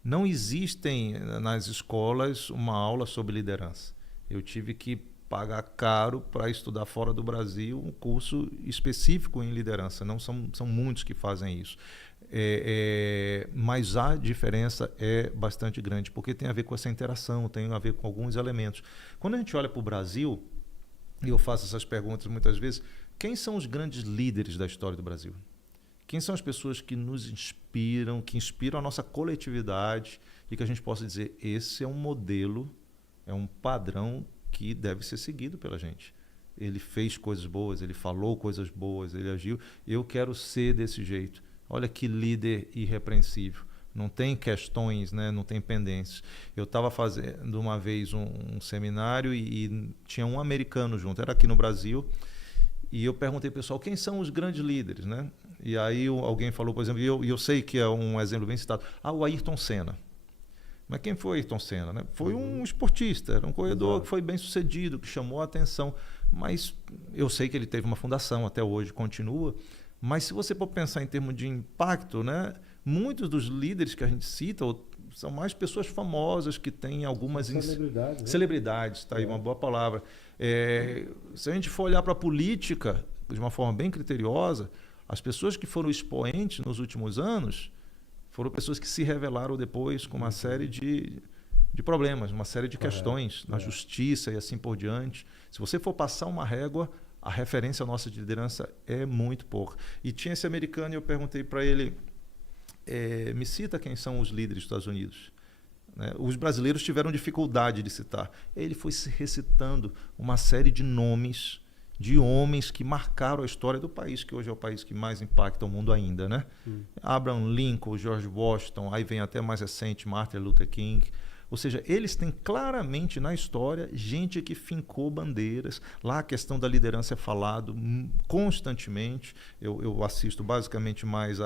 Não existem nas escolas uma aula sobre liderança. Eu tive que pagar caro para estudar fora do Brasil um curso específico em liderança. Não são muitos que fazem isso. Mas a diferença é bastante grande, porque tem a ver com essa interação, tem a ver com alguns elementos. Quando a gente olha para o Brasil, e eu faço essas perguntas muitas vezes, quem são os grandes líderes da história do Brasil? Quem são as pessoas que nos inspiram, que inspiram a nossa coletividade e que a gente possa dizer, esse é um modelo, é um padrão que deve ser seguido pela gente. Ele fez coisas boas, ele falou coisas boas, ele agiu. Eu quero ser desse jeito. Olha que líder irrepreensível. Não tem questões, né? Não tem pendências. Eu estava fazendo uma vez um seminário e tinha um americano junto, era aqui no Brasil, e eu perguntei ao pessoal, quem são os grandes líderes, né? E aí alguém falou, por exemplo, e eu sei que é um exemplo bem citado, o Ayrton Senna. Mas quem foi Ayrton Senna, né? Foi um esportista, era um corredor que foi bem sucedido, que chamou a atenção. Mas eu sei que ele teve uma fundação, até hoje continua. Mas se você for pensar em termos de impacto, né? Muitos dos líderes que a gente cita são mais pessoas famosas que têm algumas... Celebridades, né? Celebridades, está aí uma boa palavra. Se a gente for olhar para a política de uma forma bem criteriosa, as pessoas que foram expoentes nos últimos anos foram pessoas que se revelaram depois com uma série de problemas, uma série de questões na justiça e assim por diante. Se você for passar uma régua, a referência nossa de liderança é muito pouca. E tinha esse americano e eu perguntei para ele, me cita quem são os líderes dos Estados Unidos. Né? Os brasileiros tiveram dificuldade de citar. Ele foi recitando uma série de nomes de homens que marcaram a história do país, que hoje é o país que mais impacta o mundo ainda, né? Abraham Lincoln, George Washington, aí vem até mais recente, Martin Luther King. Ou seja, eles têm claramente na história gente que fincou bandeiras. Lá a questão da liderança é falado constantemente. Eu assisto basicamente mais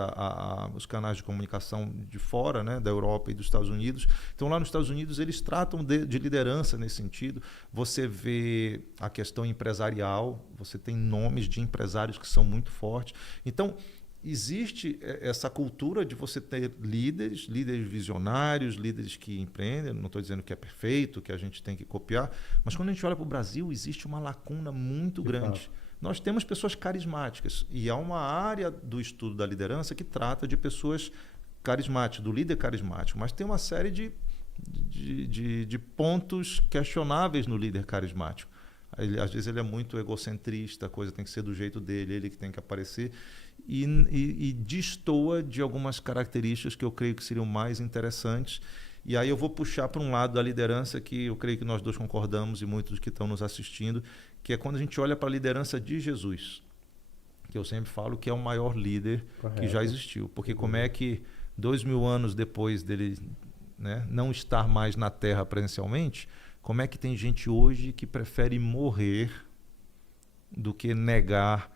os canais de comunicação de fora, né, da Europa e dos Estados Unidos. Então lá nos Estados Unidos eles tratam de liderança nesse sentido. Você vê a questão empresarial, você tem nomes de empresários que são muito fortes. Então, existe essa cultura de você ter líderes visionários, líderes que empreendem. Não estou dizendo que é perfeito, que a gente tem que copiar, mas quando a gente olha para o Brasil, existe uma lacuna muito grande. Nós temos pessoas carismáticas e há uma área do estudo da liderança que trata de pessoas carismáticas, do líder carismático, mas tem uma série de pontos questionáveis no líder carismático. Às vezes ele é muito egocentrista, a coisa tem que ser do jeito dele, ele que tem que aparecer. E destoa de algumas características que eu creio que seriam mais interessantes. E aí eu vou puxar para um lado da liderança que eu creio que nós dois concordamos e muitos que estão nos assistindo, que é quando a gente olha para a liderança de Jesus, que eu sempre falo que é o maior líder que já existiu. Porque como é que 2000 anos depois dele, né, não estar mais na Terra presencialmente, como é que tem gente hoje que prefere morrer do que negar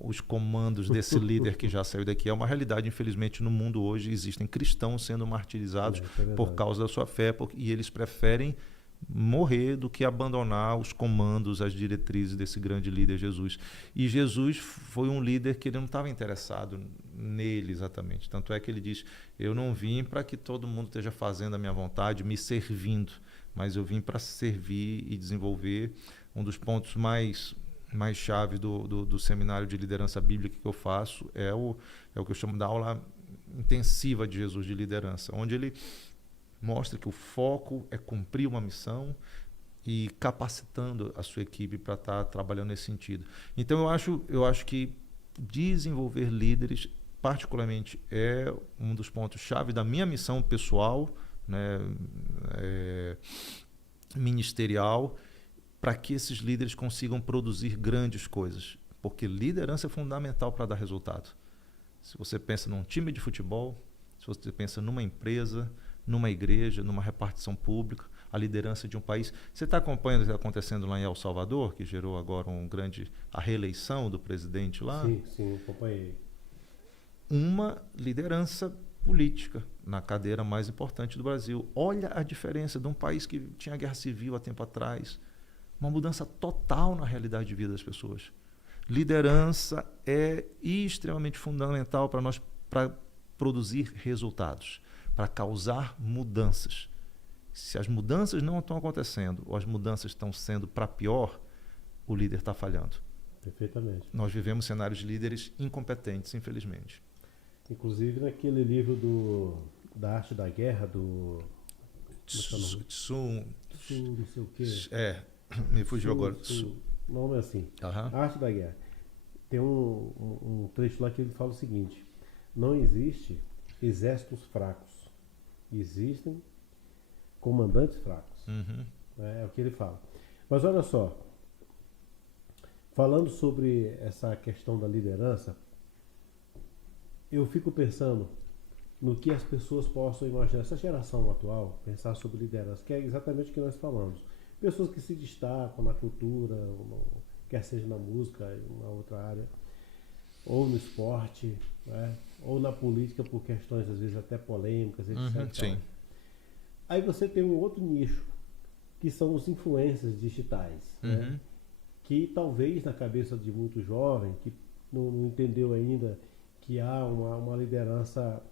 os comandos desse líder que já saiu daqui? É uma realidade, infelizmente, no mundo hoje existem cristãos sendo martirizados por causa da sua fé, e eles preferem morrer do que abandonar os comandos, as diretrizes desse grande líder Jesus. E Jesus foi um líder que ele não estava interessado nele exatamente. Tanto é que ele diz, eu não vim para que todo mundo esteja fazendo a minha vontade, me servindo, mas eu vim para servir e desenvolver. Um dos pontos mais chaves do seminário de liderança bíblica que eu faço é o que eu chamo da aula intensiva de Jesus de liderança, onde ele mostra que o foco é cumprir uma missão e capacitando a sua equipe para estar trabalhando nesse sentido. Então eu acho que desenvolver líderes particularmente é um dos pontos-chave da minha missão pessoal, né, ministerial, para que esses líderes consigam produzir grandes coisas. Porque liderança é fundamental para dar resultado. Se você pensa num time de futebol, se você pensa numa empresa, numa igreja, numa repartição pública, a liderança de um país. Você está acompanhando o que está acontecendo lá em El Salvador, que gerou agora a reeleição do presidente lá? Sim, acompanhei. Uma liderança política na cadeira mais importante do Brasil. Olha a diferença de um país que tinha guerra civil há tempo atrás. Uma mudança total na realidade de vida das pessoas. Liderança é extremamente fundamental para produzir resultados, para causar mudanças. Se as mudanças não estão acontecendo ou as mudanças estão sendo para pior, o líder está falhando. Perfeitamente. Nós vivemos cenários de líderes incompetentes, infelizmente. Inclusive naquele livro da Arte da Guerra, do... Não sei o quê. Me fugiu agora. O nome é assim. Arte da Guerra. Tem um trecho lá que ele fala o seguinte: não existe exércitos fracos, existem comandantes fracos. É o que ele fala. Mas olha só, falando sobre essa questão da liderança, eu fico pensando no que as pessoas possam imaginar, essa geração atual, pensar sobre liderança, que é exatamente o que nós falamos. Pessoas que se destacam na cultura, quer seja na música, em uma outra área, ou no esporte, né? Ou na política por questões às vezes até polêmicas, etc. Sim. Aí você tem um outro nicho, que são os influencers digitais, né? Que talvez na cabeça de muito jovem, que não entendeu ainda que há uma liderança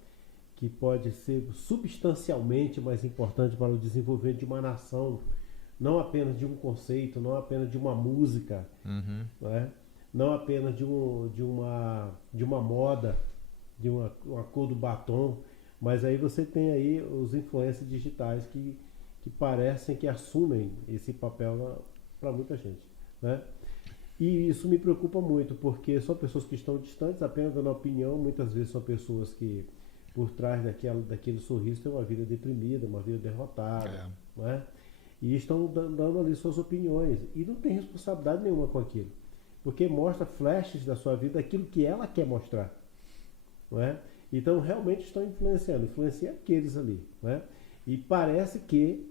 que pode ser substancialmente mais importante para o desenvolvimento de uma nação, não apenas de um conceito, não apenas de uma música, né? Não apenas de uma moda, de uma cor do batom, mas aí você tem aí os influencers digitais que parecem que assumem esse papel para muita gente, né? E isso me preocupa muito, porque são pessoas que estão distantes, apenas dando opinião, muitas vezes são pessoas que por trás daquele sorriso tem uma vida deprimida, uma vida derrotada, né? E estão dando ali suas opiniões e não tem responsabilidade nenhuma com aquilo, porque mostra flashes da sua vida, aquilo que ela quer mostrar, não é? Então realmente estão influenciam aqueles ali, né? E parece que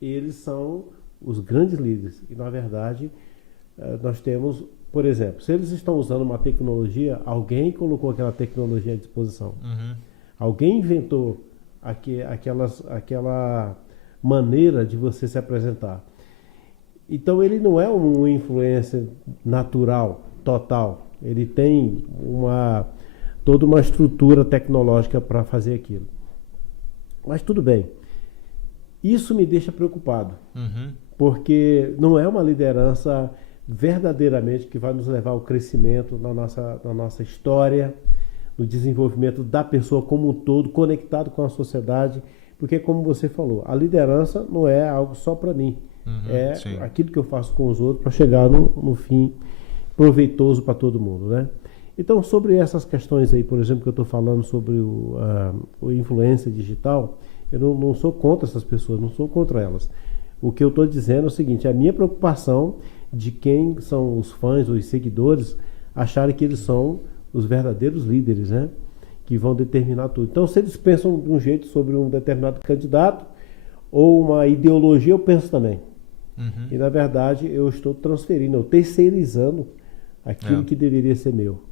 eles são os grandes líderes e na verdade nós temos, por exemplo, se eles estão usando uma tecnologia, alguém colocou aquela tecnologia à disposição, alguém inventou aquela maneira de você se apresentar. Então ele não é um influencer natural, total. Ele tem toda uma estrutura tecnológica para fazer aquilo. Mas tudo bem. Isso me deixa preocupado, porque não é uma liderança verdadeiramente que vai nos levar ao crescimento na nossa história, no desenvolvimento da pessoa como um todo, conectado com a sociedade. Porque, como você falou, a liderança não é algo só para mim. Sim. Aquilo que eu faço com os outros para chegar no fim proveitoso para todo mundo, né? Então, sobre essas questões aí, por exemplo, que eu estou falando sobre o influência digital, eu não sou contra essas pessoas, não sou contra elas. O que eu estou dizendo é o seguinte: a minha preocupação de quem são os fãs ou os seguidores acharem que eles são os verdadeiros líderes, né? Que vão determinar tudo. Então, se eles pensam de um jeito sobre um determinado candidato ou uma ideologia, eu penso também. E, na verdade, eu estou transferindo, eu terceirizando aquilo que deveria ser meu.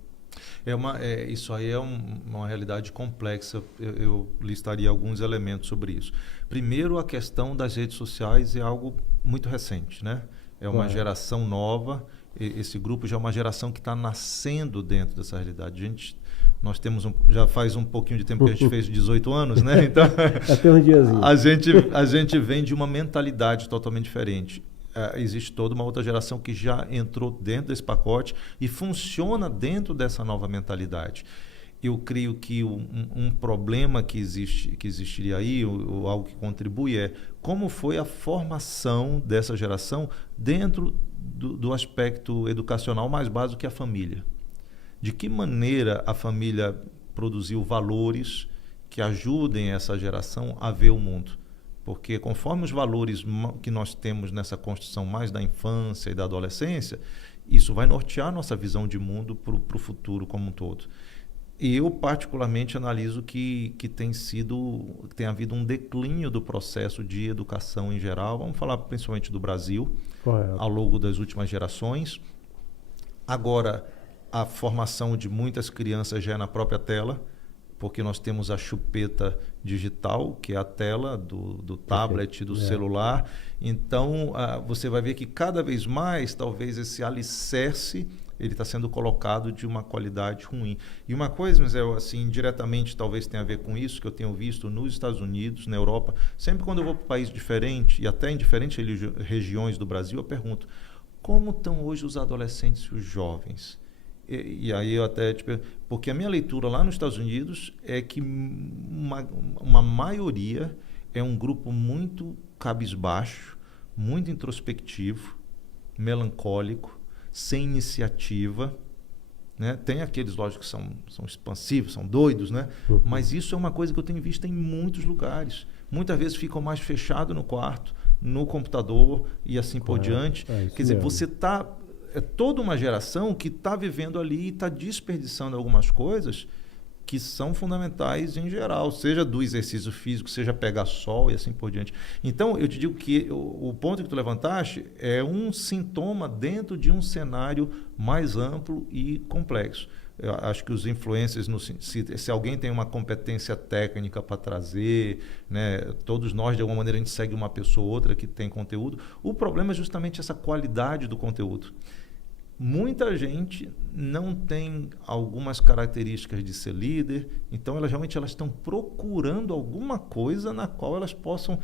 Isso aí é uma realidade complexa. Eu listaria alguns elementos sobre isso. Primeiro, a questão das redes sociais é algo muito recente, né? É uma geração nova. Esse grupo já é uma geração que está nascendo dentro dessa realidade. Nós temos já faz um pouquinho de tempo que a gente fez 18 anos, né? Então, até um diazinho. A gente vem de uma mentalidade totalmente diferente. Existe toda uma outra geração que já entrou dentro desse pacote e funciona dentro dessa nova mentalidade. Eu creio que um problema que existiria aí, ou algo que contribui, é como foi a formação dessa geração dentro do aspecto educacional mais básico, que é a família. De que maneira a família produziu valores que ajudem essa geração a ver o mundo? Porque conforme os valores que nós temos nessa construção mais da infância e da adolescência, isso vai nortear nossa visão de mundo para o futuro como um todo. Eu, particularmente, analiso que tem havido um declínio do processo de educação em geral. Vamos falar principalmente do Brasil, Correto. ao longo das últimas gerações. Agora, a formação de muitas crianças já é na própria tela, porque nós temos a chupeta digital, que é a tela do tablet, do celular. Então, você vai ver que cada vez mais, talvez esse alicerce ele está sendo colocado de uma qualidade ruim. E uma coisa, mas assim, diretamente talvez tenha a ver com isso, que eu tenho visto nos Estados Unidos, na Europa, sempre quando eu vou para um país diferente, e até em diferentes regiões do Brasil, eu pergunto, como estão hoje os adolescentes e os jovens? E aí eu até porque a minha leitura lá nos Estados Unidos é que uma maioria é um grupo muito cabisbaixo, muito introspectivo, melancólico, sem iniciativa, né? Tem aqueles, lógico, que são expansivos, são doidos, né? Mas isso é uma coisa que eu tenho visto em muitos lugares. Muitas vezes ficam mais fechados no quarto, no computador e assim por diante. Quer dizer, você está... É toda uma geração que está vivendo ali e está desperdiçando algumas coisas que são fundamentais em geral, seja do exercício físico, seja pegar sol e assim por diante. Então, eu te digo que o ponto que tu levantaste é um sintoma dentro de um cenário mais amplo e complexo. Eu acho que os influencers, se alguém tem uma competência técnica para trazer, né, todos nós, de alguma maneira, a gente segue uma pessoa ou outra que tem conteúdo. O problema é justamente essa qualidade do conteúdo. Muita gente não tem algumas características de ser líder, então elas realmente estão procurando alguma coisa na qual elas possam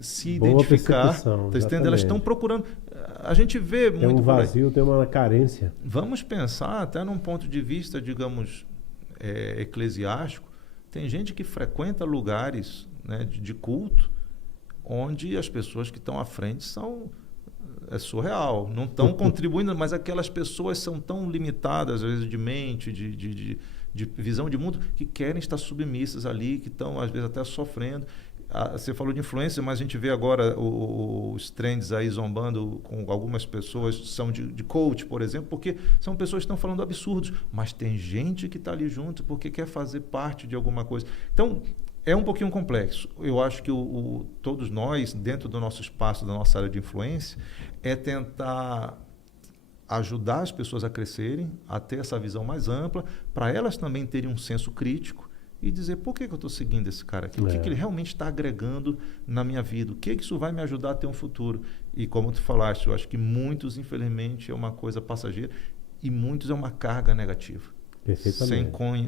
se identificar. Tá entendendo? Elas estão procurando. A gente vê muito. Tem um vazio, tem uma carência. Vamos pensar até num ponto de vista, digamos, eclesiástico. Tem gente que frequenta lugares, né, de culto onde as pessoas que estão à frente é surreal, não estão contribuindo, mas aquelas pessoas são tão limitadas, às vezes, de mente, de visão de mundo, que querem estar submissas ali, que estão, às vezes, até sofrendo. Você falou de influência, mas a gente vê agora os trends aí zombando com algumas pessoas, são de coach, por exemplo, porque são pessoas que estão falando absurdos, mas tem gente que está ali junto porque quer fazer parte de alguma coisa. Então, é um pouquinho complexo. Eu acho que todos nós, dentro do nosso espaço, da nossa área de influência, é tentar ajudar as pessoas a crescerem, a ter essa visão mais ampla, para elas também terem um senso crítico e dizer, por que eu estou seguindo esse cara aqui? O que ele realmente está agregando na minha vida? O que isso vai me ajudar a ter um futuro? E como tu falaste, eu acho que muitos, infelizmente, é uma coisa passageira e muitos é uma carga negativa.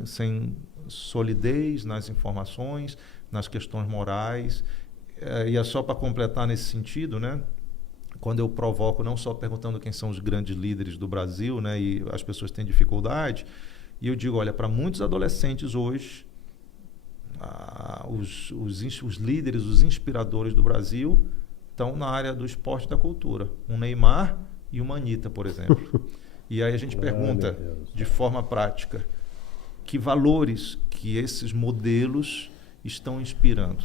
Sem solidez nas informações, nas questões morais. E é só para completar nesse sentido, né? Quando eu provoco, não só perguntando quem são os grandes líderes do Brasil, né, e as pessoas têm dificuldade, e eu digo, olha, para muitos adolescentes hoje, os líderes, os inspiradores do Brasil estão na área do esporte e da cultura. Um Neymar e uma Anitta, por exemplo. E aí a gente pergunta, de forma prática, que valores que esses modelos estão inspirando.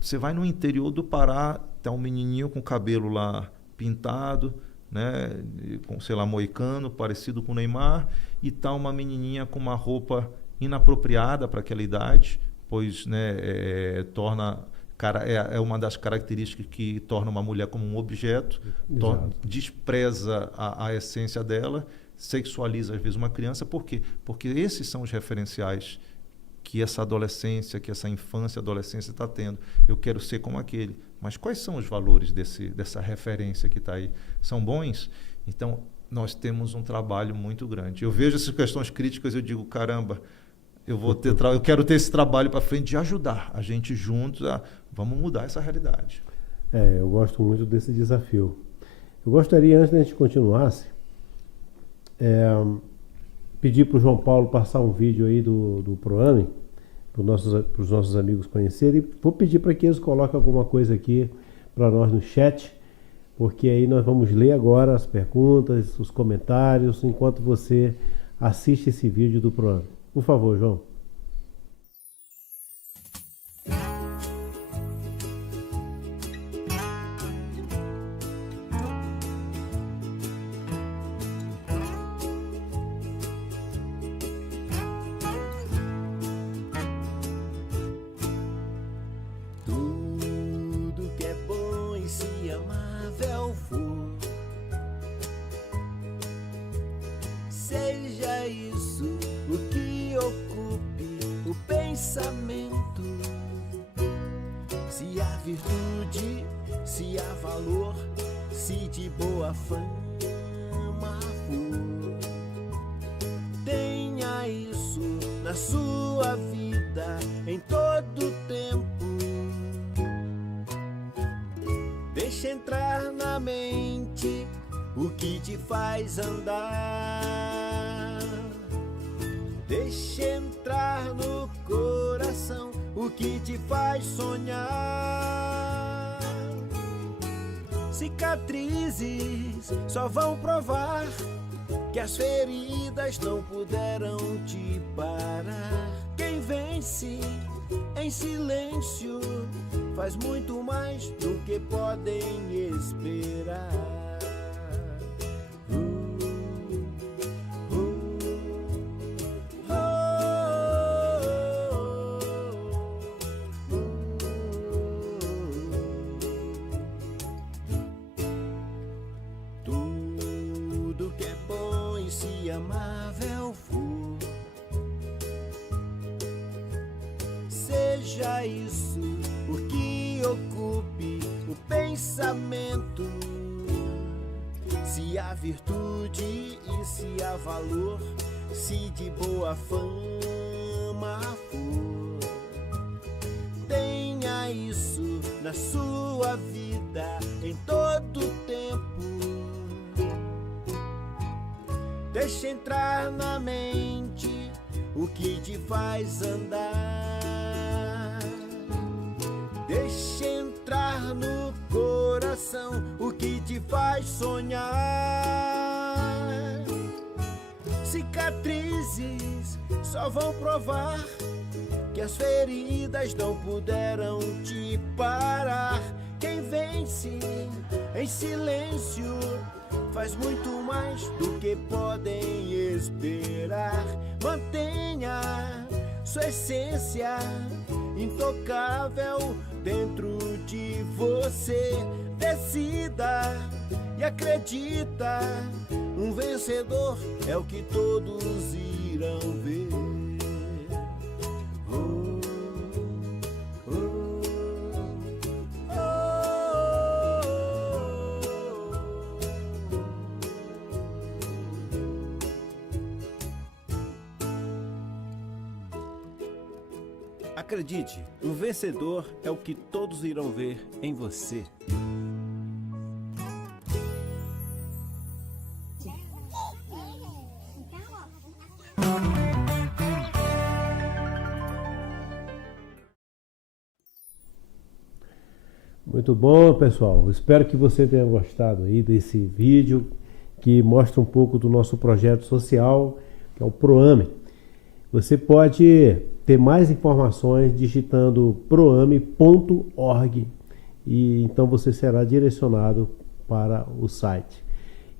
Você vai no interior do Pará, tem um menininho com o cabelo lá pintado, né, com, sei lá, moicano, parecido com o Neymar, e tá uma menininha com uma roupa inapropriada para aquela idade, pois, né, é uma das características que torna uma mulher como um objeto, despreza a essência dela, sexualiza às vezes uma criança. Por quê? Porque esses são os referenciais que essa adolescência, que essa infância, adolescência está tendo. Eu quero ser como aquele. Mas quais são os valores dessa referência que está aí? São bons? Então, nós temos um trabalho muito grande. Eu vejo essas questões críticas e eu digo, caramba, eu quero ter esse trabalho para frente de ajudar a gente juntos vamos mudar essa realidade. Eu gosto muito desse desafio. Eu gostaria, antes da gente continuasse, pedir para o João Paulo passar um vídeo aí do ProAme, para os nossos amigos conhecerem. Vou pedir para que eles coloquem alguma coisa aqui para nós no chat, porque aí nós vamos ler agora as perguntas, os comentários, enquanto você assiste esse vídeo do ProAme. Por favor, João. Seja isso o que ocupe o pensamento, se há virtude, se há valor, se de boa fama for. Tenha isso na sua vida em todo tempo. Deixa entrar na mente o que te faz andar. Deixa entrar no coração o que te faz sonhar. Cicatrizes só vão provar que as feridas não puderam te parar. Quem vence em silêncio faz muito mais do que podem esperar. Tudo que é bom e se amável for, seja isso o que ocupe o pensamento, se há virtude e se há valor, se de boa fama for. Tenha isso na sua vida em todo tempo. Deixa entrar na mente o que te faz andar. Deixa entrar no coração o que te faz sonhar. Cicatrizes só vão provar que as feridas não puderam te parar. Quem vence em silêncio faz muito mais do que podem esperar. Mantenha sua essência intocável dentro de você. Decida e acredita, um vencedor é o que todos irão ver. Acredite, um vencedor é o que todos irão ver em você. Muito bom, pessoal. Espero que você tenha gostado aí desse vídeo que mostra um pouco do nosso projeto social, que é o ProAme. Você pode ter mais informações digitando proame.org e então você será direcionado para o site.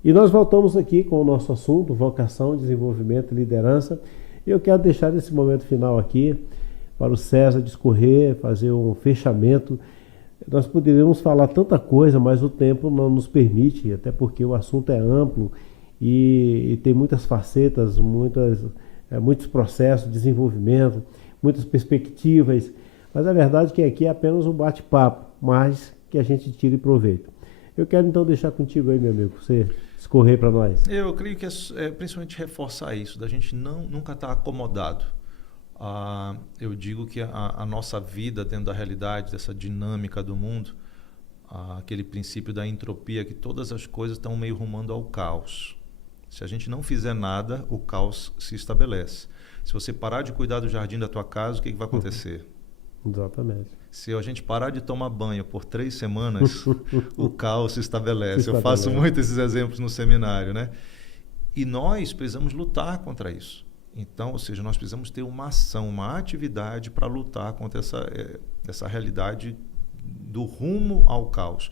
E nós voltamos aqui com o nosso assunto, vocação, desenvolvimento e liderança. Eu quero deixar esse momento final aqui para o César discorrer, fazer um fechamento. Nós poderíamos falar tanta coisa, mas o tempo não nos permite, até porque o assunto é amplo e tem muitas facetas, muitos processos de desenvolvimento, muitas perspectivas, mas a verdade é que aqui é apenas um bate-papo, mas que a gente tire proveito. Eu quero então deixar contigo aí, meu amigo, você escorrer para nós. Eu creio que é principalmente reforçar isso, da gente nunca estar acomodado. Eu digo que a nossa vida dentro da realidade, dessa dinâmica do mundo, aquele princípio da entropia, que todas as coisas estão meio rumando ao caos. Se a gente não fizer nada, o caos se estabelece. Se você parar de cuidar do jardim da tua casa, o que vai acontecer? Exatamente. Se a gente parar de tomar banho por 3 semanas, o caos se estabelece. Eu faço muito esses exemplos no seminário, né? E nós precisamos lutar contra isso. Então, ou seja, nós precisamos ter uma ação, uma atividade para lutar contra essa realidade do rumo ao caos.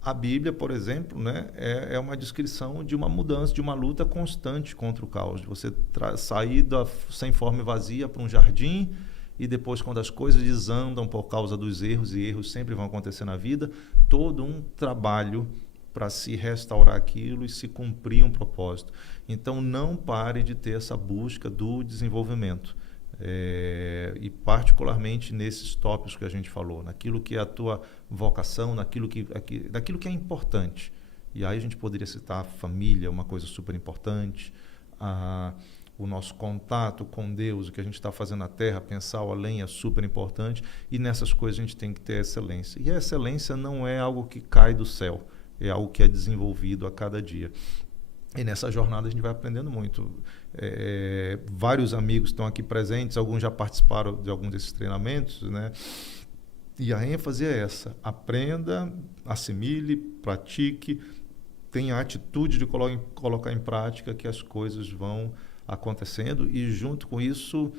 A Bíblia, por exemplo, né, é uma descrição de uma mudança, de uma luta constante contra o caos, de você sair sem forma e vazia para um jardim e depois, quando as coisas desandam por causa dos erros, e erros sempre vão acontecer na vida, todo um trabalho para se restaurar aquilo e se cumprir um propósito. Então, não pare de ter essa busca do desenvolvimento. E particularmente nesses tópicos que a gente falou, naquilo que é a tua vocação, naquilo que é importante. E aí a gente poderia citar a família, uma coisa super importante, o nosso contato com Deus, o que a gente está fazendo na Terra, pensar o além é super importante, e nessas coisas a gente tem que ter excelência. E a excelência não é algo que cai do céu, é algo que é desenvolvido a cada dia. E nessa jornada a gente vai aprendendo muito. Vários amigos estão aqui presentes, alguns já participaram de alguns desses treinamentos, né? E a ênfase é essa: aprenda, assimile, pratique, tenha a atitude de colocar em prática, que as coisas vão acontecendo, e junto com isso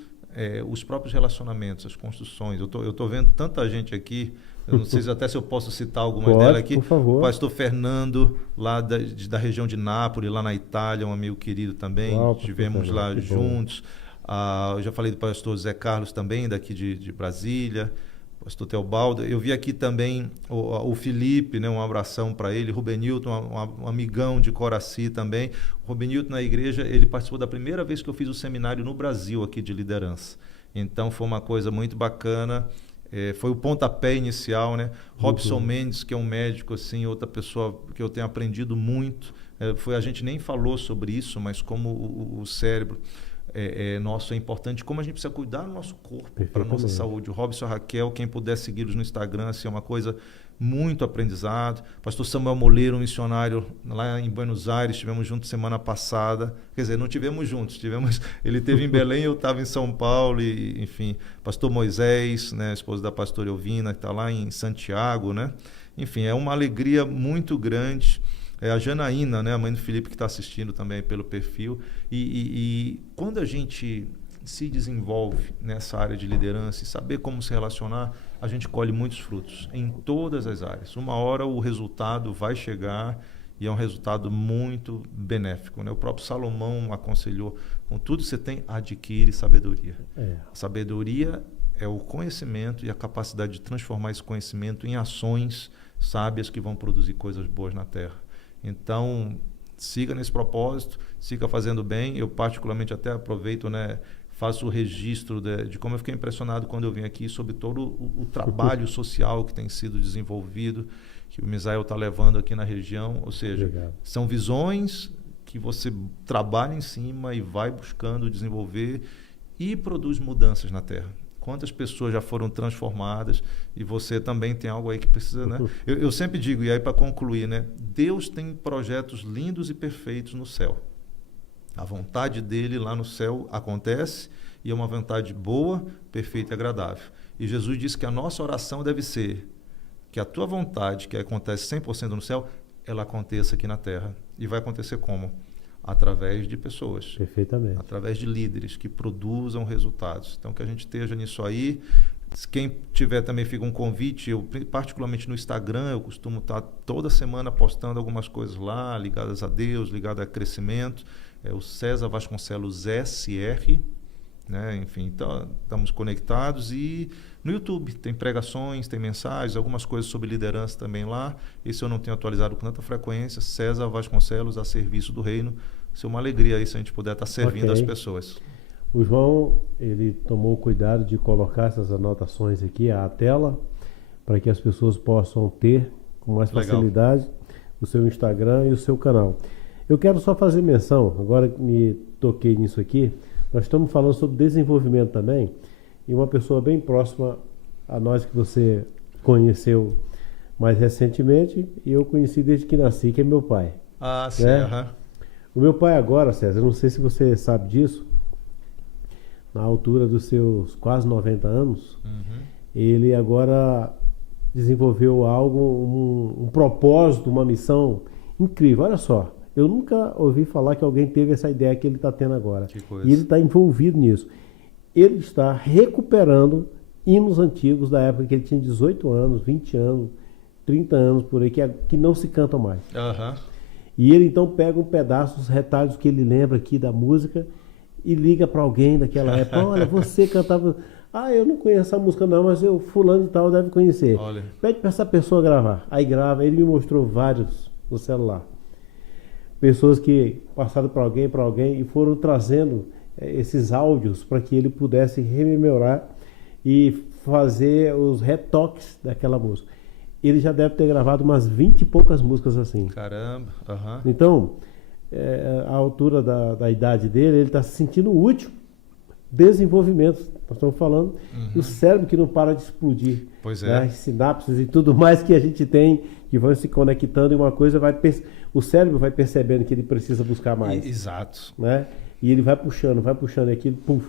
os próprios relacionamentos, as construções. Eu estou vendo tanta gente aqui, eu não sei até se eu posso citar algumas delas aqui. Por favor. O pastor Fernando, lá da região de Nápoles, lá na Itália, um amigo querido também. Estivemos lá juntos. Eu já falei do pastor Zé Carlos também, daqui de Brasília. Pastor Teobaldo. Eu vi aqui também o Felipe, né, um abração para ele. Rubenilton, um amigão de Coraci também. O Rubenilton, na igreja, ele participou da primeira vez que eu fiz o seminário no Brasil aqui de liderança. Então foi uma coisa muito bacana. Foi o pontapé inicial, né? Robson Mendes, que é um médico, assim, outra pessoa que eu tenho aprendido muito. A gente nem falou sobre isso, mas como o cérebro nosso é importante, como a gente precisa cuidar do nosso corpo para a nossa saúde. O Robson e a Raquel, quem puder segui-los no Instagram, assim, é uma coisa muito aprendizado. Pastor Samuel Moleiro, um missionário lá em Buenos Aires, estivemos juntos semana passada. Quer dizer, não estivemos juntos, ele esteve em Belém, eu estava em São Paulo, e, enfim. Pastor Moisés, né, esposa da pastora Elvina, que está lá em Santiago, né? Enfim, é uma alegria muito grande. A Janaína, né, a mãe do Felipe, que está assistindo também pelo perfil. E quando a gente se desenvolve nessa área de liderança e saber como se relacionar, a gente colhe muitos frutos em todas as áreas. Uma hora o resultado vai chegar e é um resultado muito benéfico, né? O próprio Salomão aconselhou: com tudo que você tem, adquire sabedoria. A sabedoria é o conhecimento e a capacidade de transformar esse conhecimento em ações sábias que vão produzir coisas boas na Terra. Então, siga nesse propósito, siga fazendo bem. Eu particularmente até aproveito, né, faço o registro de como eu fiquei impressionado quando eu vim aqui sobre todo o trabalho social que tem sido desenvolvido, que o Misael está levando aqui na região. Ou seja, são visões que você trabalha em cima e vai buscando desenvolver e produz mudanças na Terra. Quantas pessoas já foram transformadas, e você também tem algo aí que precisa, né? Eu sempre digo, e aí para concluir, né? Deus tem projetos lindos e perfeitos no céu. A vontade dele lá no céu acontece, e é uma vontade boa, perfeita e agradável. E Jesus disse que a nossa oração deve ser que a tua vontade, que acontece 100% no céu, ela aconteça aqui na terra. E vai acontecer como? Através de pessoas. Perfeitamente. Através de líderes que produzam resultados. Então, que a gente esteja nisso aí. Quem tiver também, fica um convite. Eu, particularmente no Instagram, eu costumo estar toda semana postando algumas coisas lá, ligadas a Deus, ligadas a crescimento. É o César Vasconcelos SR, né? Enfim, então, estamos conectados. E no YouTube tem pregações, tem mensagens, algumas coisas sobre liderança também lá. Esse eu não tenho atualizado com tanta frequência. César Vasconcelos, a serviço do reino. Isso é uma alegria aí se a gente puder estar servindo as pessoas. O João, ele tomou o cuidado de colocar essas anotações aqui à tela, para que as pessoas possam ter com mais facilidade o seu Instagram e o seu canal. Eu quero só fazer menção, agora que me toquei nisso aqui, nós estamos falando sobre desenvolvimento também, e uma pessoa bem próxima a nós que você conheceu mais recentemente, e eu conheci desde que nasci, que é meu pai. Ah, sim. Né? O meu pai agora, César, não sei se você sabe disso, na altura dos seus quase 90 anos, ele agora desenvolveu algo, um propósito, uma missão incrível. Olha só, eu nunca ouvi falar que alguém teve essa ideia que ele está tendo agora. Que coisa. E ele está envolvido nisso. Ele está recuperando hinos antigos da época que ele tinha 18 anos, 20 anos, 30 anos por aí, que não se cantam mais. E ele então pega um pedaço, os retalhos que ele lembra aqui da música e liga para alguém daquela época. Olha, você cantava... Ah, eu não conheço essa música não, mas fulano e tal deve conhecer. Olha. Pede para essa pessoa gravar. Aí grava, ele me mostrou vários no celular. Pessoas que passaram para alguém e foram trazendo esses áudios para que ele pudesse rememorar e fazer os retoques daquela música. Ele já deve ter gravado umas 20 e poucas músicas assim. Caramba, aham. Então, a altura da idade dele, ele está se sentindo útil. Desenvolvimento, nós estamos falando, e o cérebro que não para de explodir. Pois é. Né? Sinapses e tudo mais que a gente tem, que vão se conectando e uma coisa o cérebro vai percebendo que ele precisa buscar mais. Exato. Né? E ele vai puxando aquilo, puf.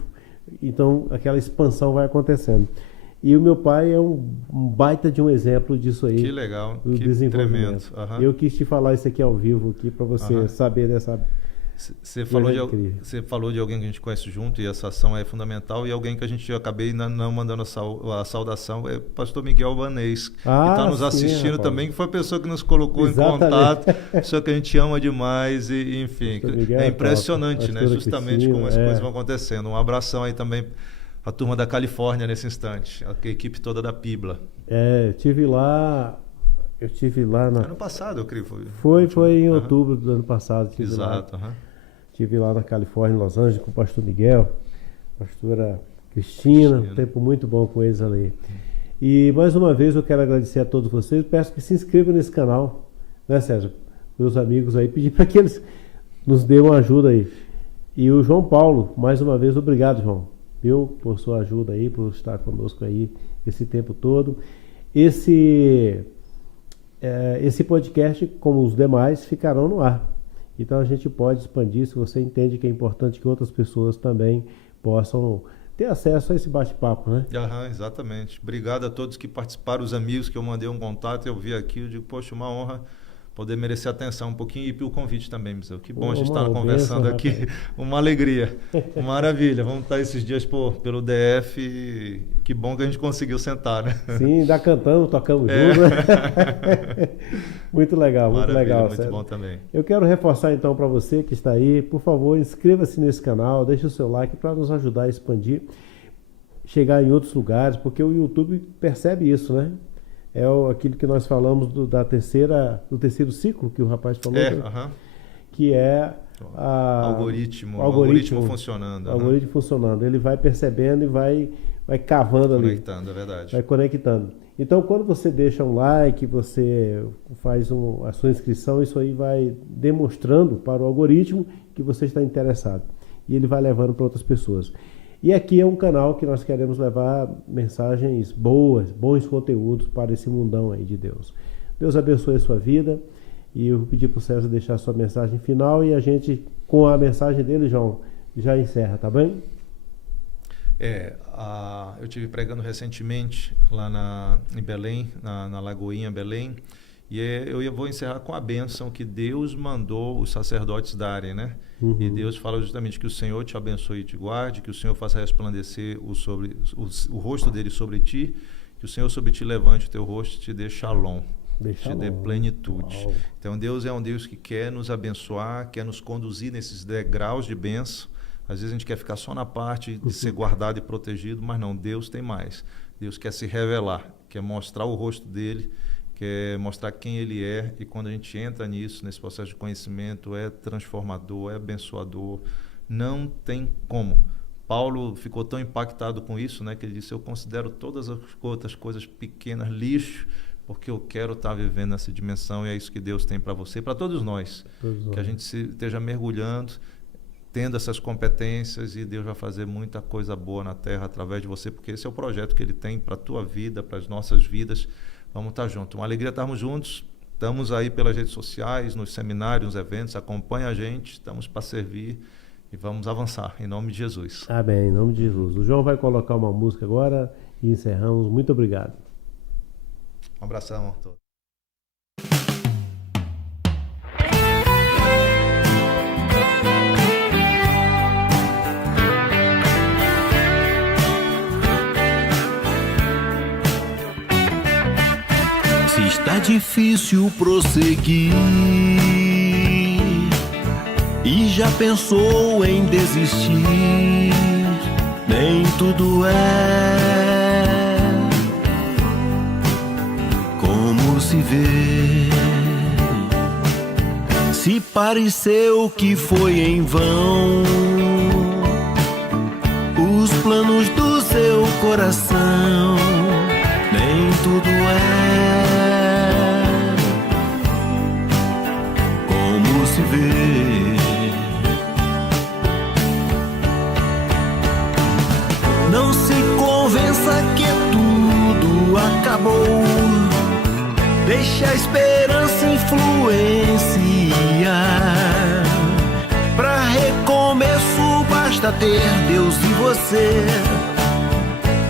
Então aquela expansão vai acontecendo. E o meu pai é um baita de um exemplo disso aí. Que legal, do que desenvolvimento. tremendo. Uhum. Eu quis te falar isso aqui ao vivo aqui para você saber dessa. Você falou de alguém que a gente conhece junto e essa ação é fundamental, e alguém que a gente acabei não mandando a saudação é o pastor Miguel Albanês, que está nos assistindo, rapaz, também, que foi a pessoa que nos colocou em contato, pessoa que a gente ama demais, e enfim, é impressionante, né? Justamente como as coisas vão acontecendo. Um abração aí também a turma da Califórnia nesse instante, a equipe toda da Pibla. Eu tive lá ano passado, eu creio. Foi em outubro do ano passado. Exato. Estive lá na Califórnia, em Los Angeles, com o pastor Miguel, pastora Cristina, um tempo muito bom com eles ali. E mais uma vez eu quero agradecer a todos vocês, peço que se inscrevam nesse canal, né, César? Meus amigos aí, pedir para que eles nos dêem uma ajuda aí. E o João Paulo, mais uma vez, obrigado, João, por sua ajuda aí, por estar conosco aí esse tempo todo. Esse podcast, como os demais, ficarão no ar. Então a gente pode expandir, se você entende que é importante que outras pessoas também possam ter acesso a esse bate-papo, né? Exatamente. Obrigado a todos que participaram, os amigos que eu mandei um contato, eu vi aqui, eu digo, poxa, uma honra poder merecer atenção um pouquinho, e pelo convite também, Misel. Que bom a gente estar conversando aqui, uma alegria, maravilha. Vamos estar esses dias pelo DF, e que bom que a gente conseguiu sentar, né? Sim, ainda cantamos, tocamos juntos, né? Muito legal, maravilha, muito legal. Muito bom também. Eu quero reforçar então para você que está aí, por favor, inscreva-se nesse canal, deixe o seu like para nos ajudar a expandir, chegar em outros lugares, porque o YouTube percebe isso, né? É aquilo que nós falamos do terceiro ciclo que o rapaz falou, que é algoritmo funcionando. Algoritmo funcionando. Ele vai percebendo e vai cavando ali. Conectando, é verdade. Vai conectando. Então, quando você deixa um like, você faz a sua inscrição, isso aí vai demonstrando para o algoritmo que você está interessado. E ele vai levando para outras pessoas. E aqui é um canal que nós queremos levar mensagens bons conteúdos para esse mundão aí de Deus. Deus abençoe a sua vida, e eu vou pedir para o César deixar a sua mensagem final, e a gente, com a mensagem dele, João, já encerra, tá bem? Eu estive pregando recentemente lá em Belém, na Lagoinha, Belém, e eu vou encerrar com a bênção que Deus mandou os sacerdotes darem, né? E Deus fala justamente que o Senhor te abençoe e te guarde, que o Senhor faça resplandecer o rosto dele sobre ti, que o Senhor sobre ti levante o teu rosto e te dê shalom, te dê plenitude. Uau. Então Deus é um Deus que quer nos abençoar, quer nos conduzir nesses degraus de bênção. Às vezes a gente quer ficar só na parte de ser guardado e protegido, mas não, Deus tem mais. Deus quer se revelar, quer mostrar o rosto dele, quer mostrar quem ele é, e quando a gente entra nisso, nesse processo de conhecimento, é transformador, é abençoador, não tem como. Paulo ficou tão impactado com isso, né, que ele disse, eu considero todas as outras coisas pequenas lixo, porque eu quero estar vivendo nessa dimensão, e é isso que Deus tem para você, para todos nós, que a gente esteja mergulhando, tendo essas competências, e Deus vai fazer muita coisa boa na terra através de você, porque esse é o projeto que ele tem para a tua vida, para as nossas vidas. Vamos estar juntos. Uma alegria estarmos juntos. Estamos aí pelas redes sociais, nos seminários, nos eventos. Acompanha a gente. Estamos para servir e vamos avançar. Em nome de Jesus. Amém. Em nome de Jesus. O João vai colocar uma música agora e encerramos. Muito obrigado. Um abração a todos. Está difícil prosseguir e já pensou em desistir, nem tudo é como se vê. se pareceu que foi em vão os planos do seu coração, nem tudo é como se vê. Não se convença que tudo acabou, deixa a esperança influenciar. Pra recomeço basta ter Deus e você,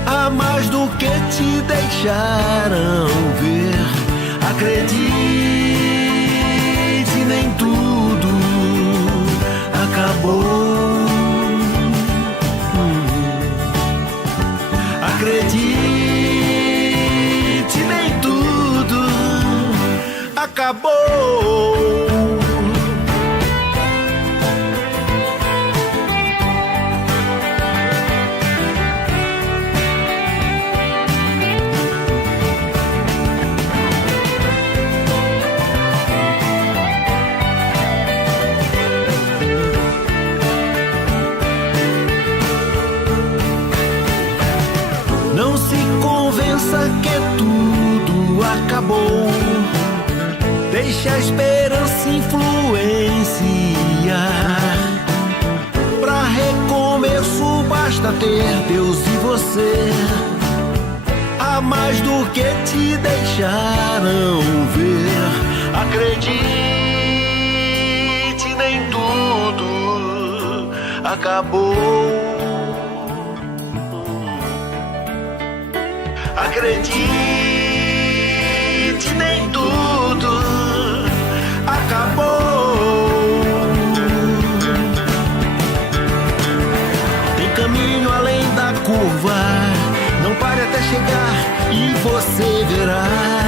há mais do que te deixaram ver. Acredite, nem tudo acabou. Acredite, nem tudo acabou. Não se convença que tudo acabou, deixa a esperança influenciar. Pra recomeço basta ter Deus e você, há mais do que te deixaram ver. Acredite, nem tudo acabou. Acredite, nem tudo acabou. Tem caminho além da curva, não pare até chegar e você verá.